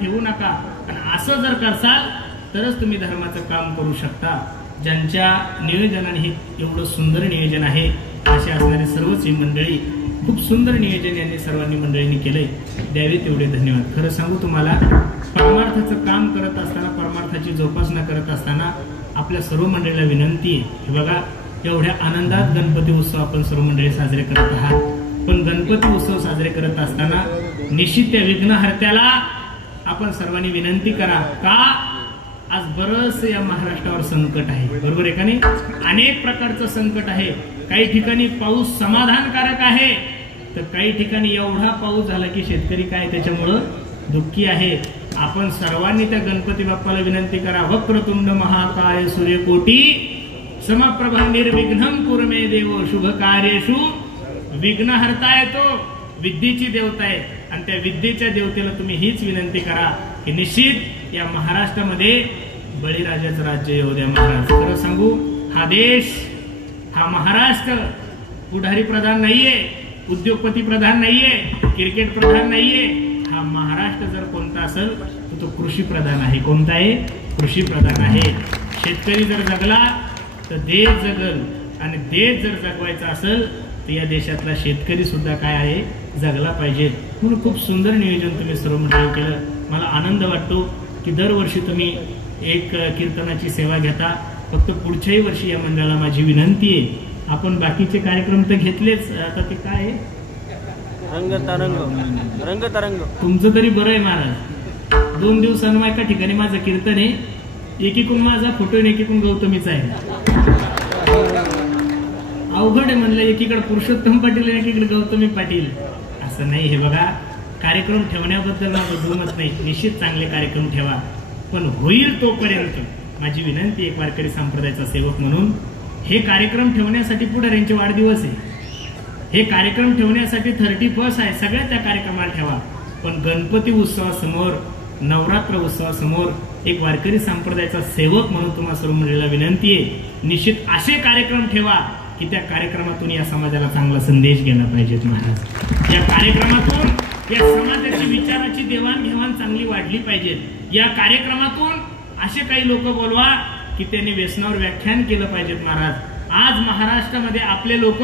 ठेवू नका. आणि असं जर करसाल तरच तुम्ही धर्माचं काम करू शकता. ज्यांच्या नियोजनाने हे एवढं सुंदर नियोजन आहे, असे असणारे सर्वच ही मंडळी, खूप सुंदर नियोजन यांनी सर्वांनी मंडळींनी केलंय. द्यावे तेवढे धन्यवाद. खरं सांगू तुम्हाला, परमार्थाचं काम करत असताना, परमार्थाची जोपासना करत असताना आपल्या सर्व मंडळीला विनंती आहे की बघा, एवढ्या आनंदात गणपती उत्सव आपण सर्व मंडळी साजरे करत आहात, पण गणपती उत्सव साजरे करत असताना निश्चित त्या विघ्नहर्त्याला आपण सर्वांनी विनंती करा का आज बरंच या महाराष्ट्रावर संकट आहे, बरोबर आहे का नाही? अनेक प्रकारचं संकट आहे. काही ठिकाणी पाऊस समाधानकारक आहे, तर काही ठिकाणी एवढा पाऊस झाला की शेतकरी काय त्याच्यामुळं दुःखी आहे. आपण सर्वांनी त्या गणपती बाप्पाला विनंती करा, वक्रतुंड महाकाय सूर्यकोटी समप्रभा निर्विघ्नं कुरु मे देव शुभ कार्येषु विघ्नहर्ता आहे, तो विद्येची देवता आहे. आणि त्या विद्येच्या देवतेला तुम्ही हीच विनंती करा की निश्चित या महाराष्ट्रामध्ये बळीराजाचं राज्य येऊ द्या महाराज. खरं सांगू, हा देश, हा महाराष्ट्र पुढारी प्रधान नाहीये, उद्योगपती प्रधान नाहीये, क्रिकेट प्रधान नाहीये. हा महाराष्ट्र जर कोणता असेल तर तो कृषी प्रधान आहे. कोणता आहे? कृषी प्रधान आहे. शेतकरी जर जगला तर देश जगल, आणि देश जर जगवायचा असेल तर या देशातला शेतकरी सुद्धा काय आहे, जगला पाहिजे. म्हणून खूप सुंदर नियोजन तुम्ही सर्व मंडळी केलं. मला आनंद वाटतो की दरवर्षी तुम्ही एक कीर्तनाची सेवा घेता. फक्त पुढच्याही वर्षी या मंडळाला माझी विनंती आहे, आपण बाकीचे कार्यक्रम तर घेतलेच, आता ते काय आहे, रंग तरंग तुमचं तरी बरं आहे महाराज. 2 दिवसांना एका ठिकाणी माझं कीर्तन आहे, एकीकडून माझा फोटो आणि एकीकडून गौतमीचा आहे. अवघड आहे म्हणलं, एकीकडे पुरुषोत्तम पाटील आणि एकीकडे गौतमी पाटील. असं नाही. हे बघा, कार्यक्रम ठेवण्याबद्दल माझं दुमत नाही, निश्चित चांगले कार्यक्रम ठेवा, पण होईल तोपर्यंत माझी विनंती एक वारकरी संप्रदायाचा सेवक म्हणून, हे कार्यक्रम ठेवण्यासाठी पुढाऱ्यांचे वाढदिवस आहे, हे कार्यक्रम ठेवण्यासाठी 31 आहे, सगळ्या त्या कार्यक्रमाला ठेवा. पण गणपती उत्सवासमोर, नवरात्र उत्सवासमोर एक वारकरी संप्रदायाचा सेवक म्हणून तुम्हा सर्व मंडळीला विनंती आहे, निश्चित असे कार्यक्रम ठेवा की त्या कार्यक्रमातून या समाजाला चांगला संदेश गेला पाहिजेत महाराज. या कार्यक्रमातून या समाजाची विचाराची देवाणघेवाण चांगली वाढली पाहिजे. या कार्यक्रमातून असे काही लोक बोलवा की त्यांनी व्यसनावर व्याख्यान केलं पाहिजेत महाराज. आज महाराष्ट्रामध्ये आपले लोक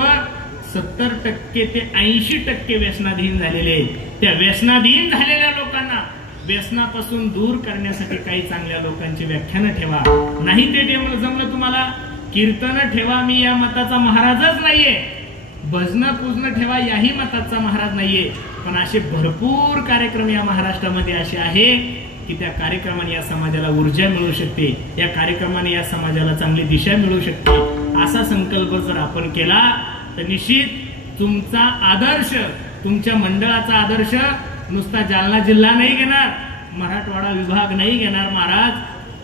70% ते 80% व्यसनाधीन झालेले आहेत. त्या व्यसनाधीन झालेल्या लोकांना व्यसनापासून दूर करण्यासाठी काही चांगल्या लोकांची व्याख्यानं ठेवा. नाही ते जमलं तुम्हाला, कीर्तन ठेवा, मी या मताचा महाराजच नाहीये, भजन पूजन ठेवा, याही मताचा महाराज नाहीये, पण असे भरपूर कार्यक्रम या महाराष्ट्रामध्ये असे आहे की त्या कार्यक्रमाने या समाजाला ऊर्जा मिळू शकते, या कार्यक्रमाने या समाजाला चांगली दिशा मिळू शकते. असा संकल्प जर आपण केला तर निश्चित तुमचा आदर्श, तुमच्या मंडळाचा आदर्श नुसता जालना जिल्हा नाही घेणार, मराठवाडा विभाग नाही घेणार महाराज.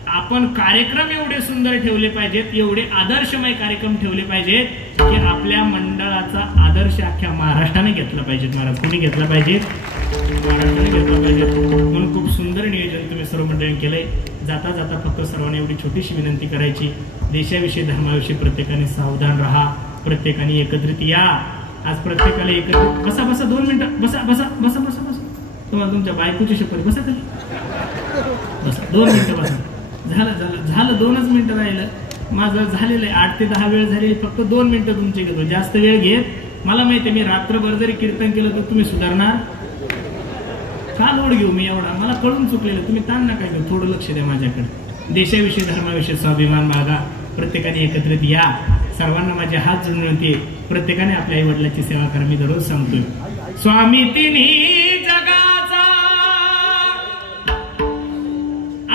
आपण कार्यक्रम एवढे सुंदर ठेवले पाहिजेत, एवढे आदर्शमय कार्यक्रम ठेवले पाहिजेत की आपल्या मंडळाचा आदर्श अख्ख्या महाराष्ट्राने घेतला पाहिजेत महाराज. कोणी घेतला पाहिजे? महाराष्ट्राने घेतला पाहिजे. म्हणून खूप सुंदर नियोजन तुम्ही सर्व मंडळींनी केलंय. जाता जाता फक्त सर्वांना एवढी छोटीशी विनंती करायची, देशाविषयी धर्माविषयी प्रत्येकाने सावधान राहा, प्रत्येकाने एकत्रित या. आज प्रत्येकाला एकत्रित बसा, 2 मिनिटं बसा बसा बसा बसा बसा. तुम्हाला तुमच्या बायकोची शपथ, बसा तरी बसा, 2 मिनिटं बसा. झालं 2च मिनिटं राहिलं. माझं झालेलं आहे 8 ते 10 वेळ झालेली, फक्त 2 मिनिटं तुमचे घेतो, जास्त वेळ घेत. मला माहिती आहे मी रात्रभर जरी कीर्तन केलं तर तुम्ही सुधारणार का? लोड घेऊ मी एवढा? मला कळून चुकलेलं, तुम्ही ताण नका घेऊ, थोडं लक्ष द्या माझ्याकडे. देशाविषयी धर्माविषयी स्वाभिमान बाळगा, प्रत्येकाने एकत्रित या. सर्वांना माझे हात जोडून विनंती, प्रत्येकाने आपल्या आई वडिलांची सेवा करा. मी दररोज सांगतोय, स्वामी तिन्ही जगाचा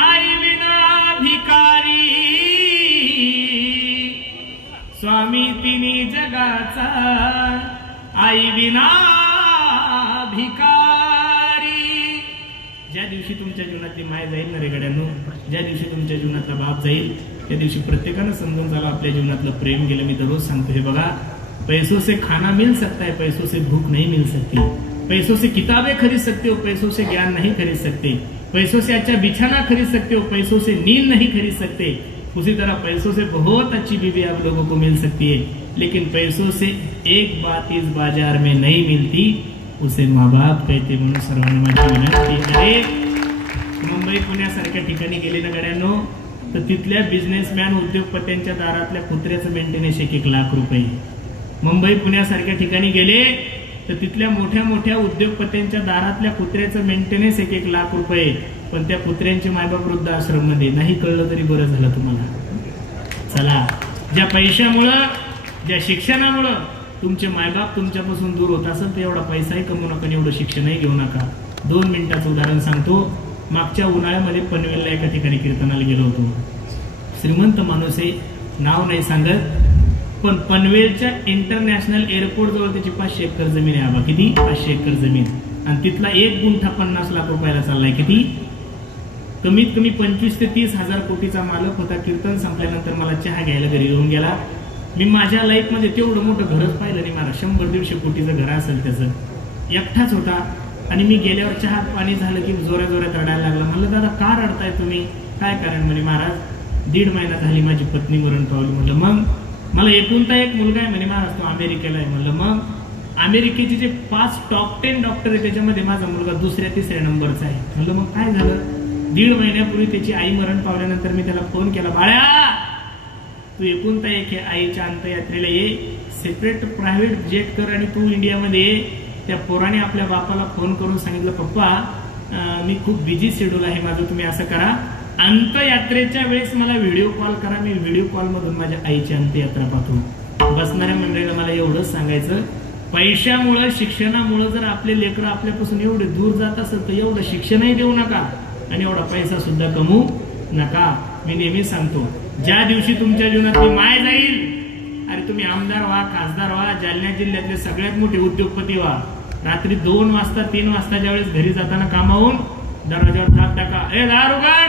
आई विना भिकारी, स्वामी तिन्ही जगाचा आई विना भिकारी. ज्या दिवशी तुमच्या जीवनातली माय जाईल ना रे गड्यांनो, ज्या दिवशी तुमच्या जीवनातला बाप जाईल त्या दिवशी प्रत्येकानं समजून झालं आपल्या जीवनातलं प्रेम गेलं. मी दररोज सांगतो, हे बघा, पैसों से खाना मिल सकता है, पैसों से भूख नहीं मिल सकती. पैसों से किताबें खरीद सकते हो, पैसों से ज्ञान नहीं खरीद सकते. पैसों से अच्छा बिछाना खरीद सकते हो, पैसों से नींद नहीं खरीद सकते. उसी तरह पैसों से बहुत अच्छी बीवी आप लोगों को मिल सकती है, लेकिन पैसों से एक बात इस बाजार में नहीं मिलती, उसे माँ बाप कहते. म्हणून सर्वांना माझी विनंती आहे, मुंबई पुण्यासारख्या ठिकाणी गेले ना गड्यांनो, तर तिथल्या बिझनेसमॅन उद्योगपत्यांच्या दारातल्या कुत्र्याचं मेंटेनन्स 1-1 लाख रुपये. मुंबई पुण्यासारख्या ठिकाणी गेले तर तिथल्या मोठ्या मोठ्या उद्योगपत्यांच्या दारातल्या कुत्र्याचं मेंटेनन्स 1-1 लाख रुपये. पण त्या कुत्र्यांचे मायबाप वृद्धाश्रम मध्ये. नाही कळलं तरी बरं झालं तुम्हाला. चला, ज्या पैशामुळं, ज्या शिक्षणामुळं तुमचे मायबाप तुमच्यापासून दूर होत असेल तर एवढा पैसाही कमवू नका, एवढं शिक्षणही घेऊ नका. 2 मिनिटाचं उदाहरण सांगतो. मागच्या उन्हाळ्यामध्ये पनवेलला एका ठिकाणी कीर्तनाला गेलो होतो. श्रीमंत माणूस आहे, नाव नाही सांगत, पण पनवेलच्या इंटरनॅशनल एअरपोर्ट जवळ त्याची 500 एकर जमीन आहे. आबा किती? 500 एकर जमीन. आणि तिथला 1 गुंठा 50 लाख रुपयाला चाललाय. किती? कमीत कमी 25 ते 30 हजार कोटीचा मालक होता. कीर्तन संपल्यानंतर मला चहा घ्यायला घरी येऊन गेला. मी माझ्या लाईफ मध्ये तेवढं मोठं घरच पाहिलं नाही. मला 100-150 कोटीचं घर असेल त्याचं. एकटाच होता. आणि मी गेल्यावर चहा पाणी झालं की जोऱ्या जोऱ्यात रडायला लागला. म्हणलं दादा का रडताय तुम्ही? काय कारण? म्हणे महाराज 1.5 महिना झाली माझी पत्नी मरण पावली. म्हणलं मग? मला एकुलता एक मुलगा आहे. म्हणे महाराज तो अमेरिकेला आहे. म्हणलं मग? अमेरिकेचे जे 5 टॉप 10 डॉक्टर आहे त्याच्यामध्ये माझा मुलगा 2ऱ्या-3ऱ्या नंबरचा आहे. म्हणलं मग काय झालं? 1.5 महिन्यापूर्वी त्याची आई मरण पावल्यानंतर मी त्याला फोन केला, बाळा तू एकुलता एक आईच्या अंत्ययात्रेला ये, सेपरेट प्रायव्हेट जेट कर आणि तू इंडियामध्ये ये. त्या पोराने आपल्या बापाला फोन करून सांगितलं, पप्पा मी खूप बिझी शेड्यूल आहे माझं, तुम्ही असं करा अंत्ययात्रेच्या वेळेस मला व्हिडिओ कॉल करा, मी व्हिडिओ कॉल मधून माझ्या आईची अंत्ययात्रा पाहतो. बसणाऱ्या मंडळीला मला एवढंच सांगायचं, पैशामुळे शिक्षणामुळे जर आपले लेकरं आपल्यापासून एवढे दूर जात असेल तर एवढं शिक्षणही देऊ नका आणि एवढा पैसा सुद्धा कमवू नका. मी नेहमी सांगतो, ज्या दिवशी तुमच्या जीवनातली माय जाईल, अरे तुम्ही आमदार व्हा, खासदार व्हा, जालना जिल्ह्यातले सगळ्यात मोठे उद्योगपती व्हा, रात्री 2 वाजता 3 वाजता ज्यावेळेस घरी जाताना कामावून दरवाजावर थाप टाका, ए दार उघड.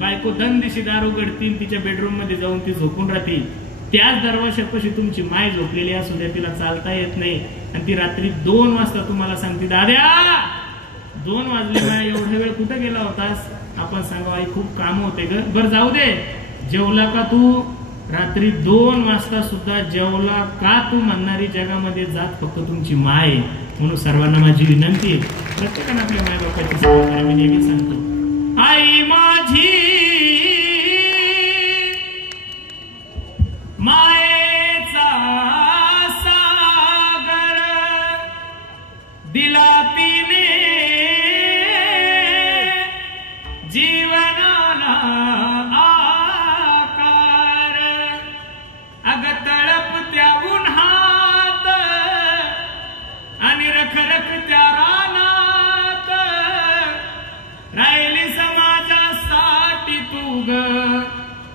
बायको दंदिशी दार उघडतील, तिच्या बेडरूम मध्ये जाऊन ती झोपून राहते. त्याच दरवाजापाशी तुमची माय झोपलेली असू द्या, तिला चालता येत नाही आणि ती रात्री 2 वाजता तुम्हाला सांगते, दाद्या 2 वाजले ना, एवढा वेळ कुठे गेला होतास? आपण सांगा आई खूप काम होते ग. बरं जाऊ दे, जेवला का तू? रात्री 2 वाजता सुद्धा जेवला का तू म्हणणारी जगामध्ये जात फक्त तुमची माय. म्हणून सर्वांना माझी विनंती आहे, प्रत्येकाने आपल्या माय बापाची सेवा करा. मी नेहमी सांगतो, आई माझी मायेचा सागर दिला तिने जीवनाला आकार. अग तळपत्या उन्हात आणि रखरखत्या रानात राहिली समाजासाठी तू ग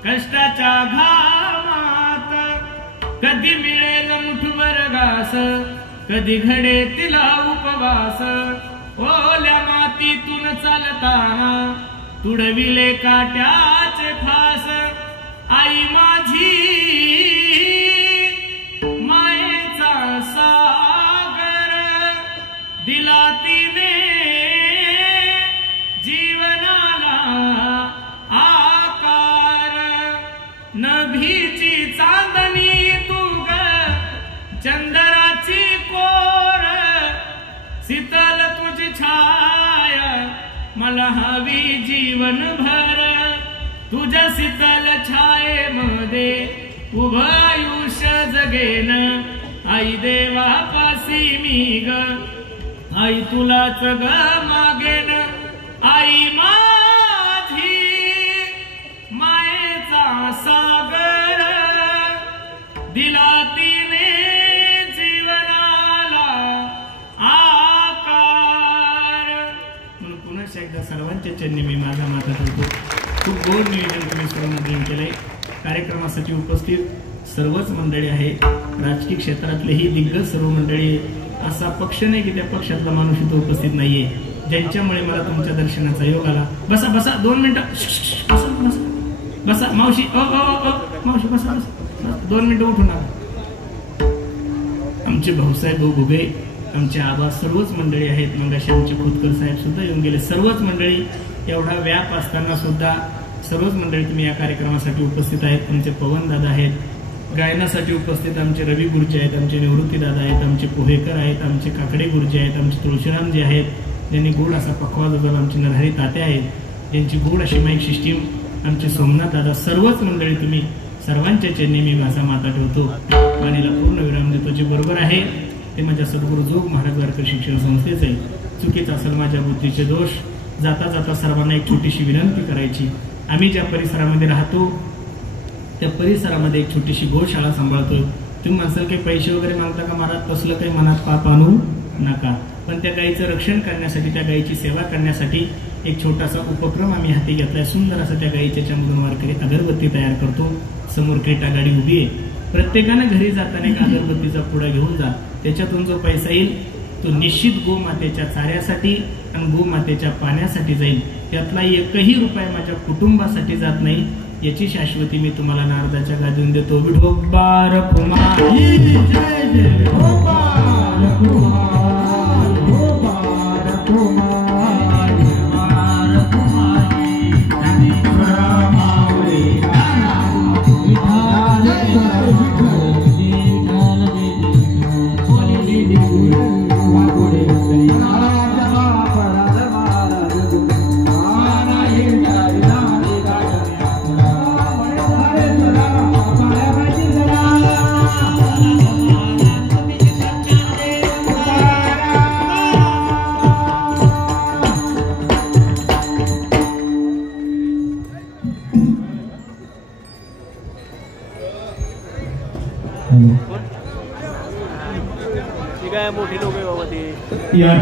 कष्टाच्या घामात. कधी मिळेल मुठभर घास, कधी घडे तिला उपवास. ओल्या मातीतून चालताना तुडविले काट्याचे फास. आई माझी मायेचा सागर दिला तिने जीवनाला आकार. नभीची चांदणी तू ग चंदराची कोर. शीतल तुझी छाया मला हवी जीवनभर. तुझ्या शीतल छायेमध्ये उभं आयुष्य जगेन. आई देवापासी मी ग, आई तुलाच ग मागेन. आई माझी मायेचा सागर दिला तिने जीवनाला आकार. म्हणून पुन्हा एकदा सर्वांच्या चरणी मी माझा माथा ठेवतो. खूप गोड निवेदन तुम्ही सर्व मंडळी केलंय. कार्यक्रमासाठी उपस्थित सर्वच मंडळी आहे, राजकीय क्षेत्रातलेही दिग्गज सर्व मंडळी. असा पक्ष नाही की त्या पक्षातला माणूस इथं उपस्थित नाहीये, ज्यांच्यामुळे मला तुमच्या दर्शनाचा योग आला. बसा बसा 2 मिनिटं बसा बसा बसा. मावशी मावशी बसा बसा 2 मिनिटं उठून नका. आमचे भाऊसाहेब भाऊ भुगे, आमचे आबा, सर्वच मंडळी आहेत. मगाशी आमचे खोतकर साहेब सुद्धा येऊन गेले. सर्वच मंडळी, एवढा व्याप असताना सुद्धा सर्वच मंडळी तुम्ही या कार्यक्रमासाठी उपस्थित आहेत. आमचे पवन दादा आहेत, गायनासाठी उपस्थित आमचे रवी गुरुजी आहेत, आमचे निवृत्ती दादा आहेत, आमचे पोहेकर आहेत, आमचे काकडे गुरुजी आहेत, आमचे तुळशीरामजी आहेत, ज्यांनी गोड असा पखवाज होता, आमचे नरहरी तात्या आहेत, ज्यांची गोड अशी माईक सिस्टीम, आमचे सोमनाथ दादा. सर्वच मंडळी तुम्ही सर्वांच्या चरणी मी माझा माथा ठेवतो, वाणीला पूर्ण विराम देतो. जे बरोबर आहे ते माझ्या सद्गुरू जोग महाराज वारकरी शिक्षण संस्थेचे. चुकीचा असेल माझ्या बुद्धीचे दोष. जाता जाता सर्वांना एक छोटीशी विनंती करायची, आम्ही ज्या परिसरामध्ये राहतो त्या परिसरामध्ये एक छोटीशी गोशाळा सांभाळतोय. तुम्ही म्हणसाल काही पैसे वगैरे मागता का महाराज? तसलं काही मनात पाप आणू नका. पण त्या गायीचं रक्षण करण्यासाठी, त्या गायीची सेवा करण्यासाठी एक छोटासा उपक्रम आम्ही हाती घेतलाय. सुंदर असं त्या गायीच्या चमडून वारकरी अगरबत्ती तयार करतो. समोर क्रेटा गाडी उभी आहे. प्रत्येकानं घरी जाताना एक अगरबत्तीचा पुडा घेऊन जा. त्याच्यातून जो पैसा येईल तो निश्चित गोमातेच्या चाऱ्यासाठी आणि गोमातेच्या पाण्यासाठी जाईल. त्यातला एकही रुपया माझ्या कुटुंबासाठी जात नाही, याची शाश्वती मी तुम्हाला नारदाच्या गादीवर देतो. विठोबा रखुमाई जय जय विठोबा रखुमाई, विठोबा रखुमाई, रखुमाई ज्ञानेश्वर माऊली ठीक आहे. मोठी लोक आहे बाबा ती. या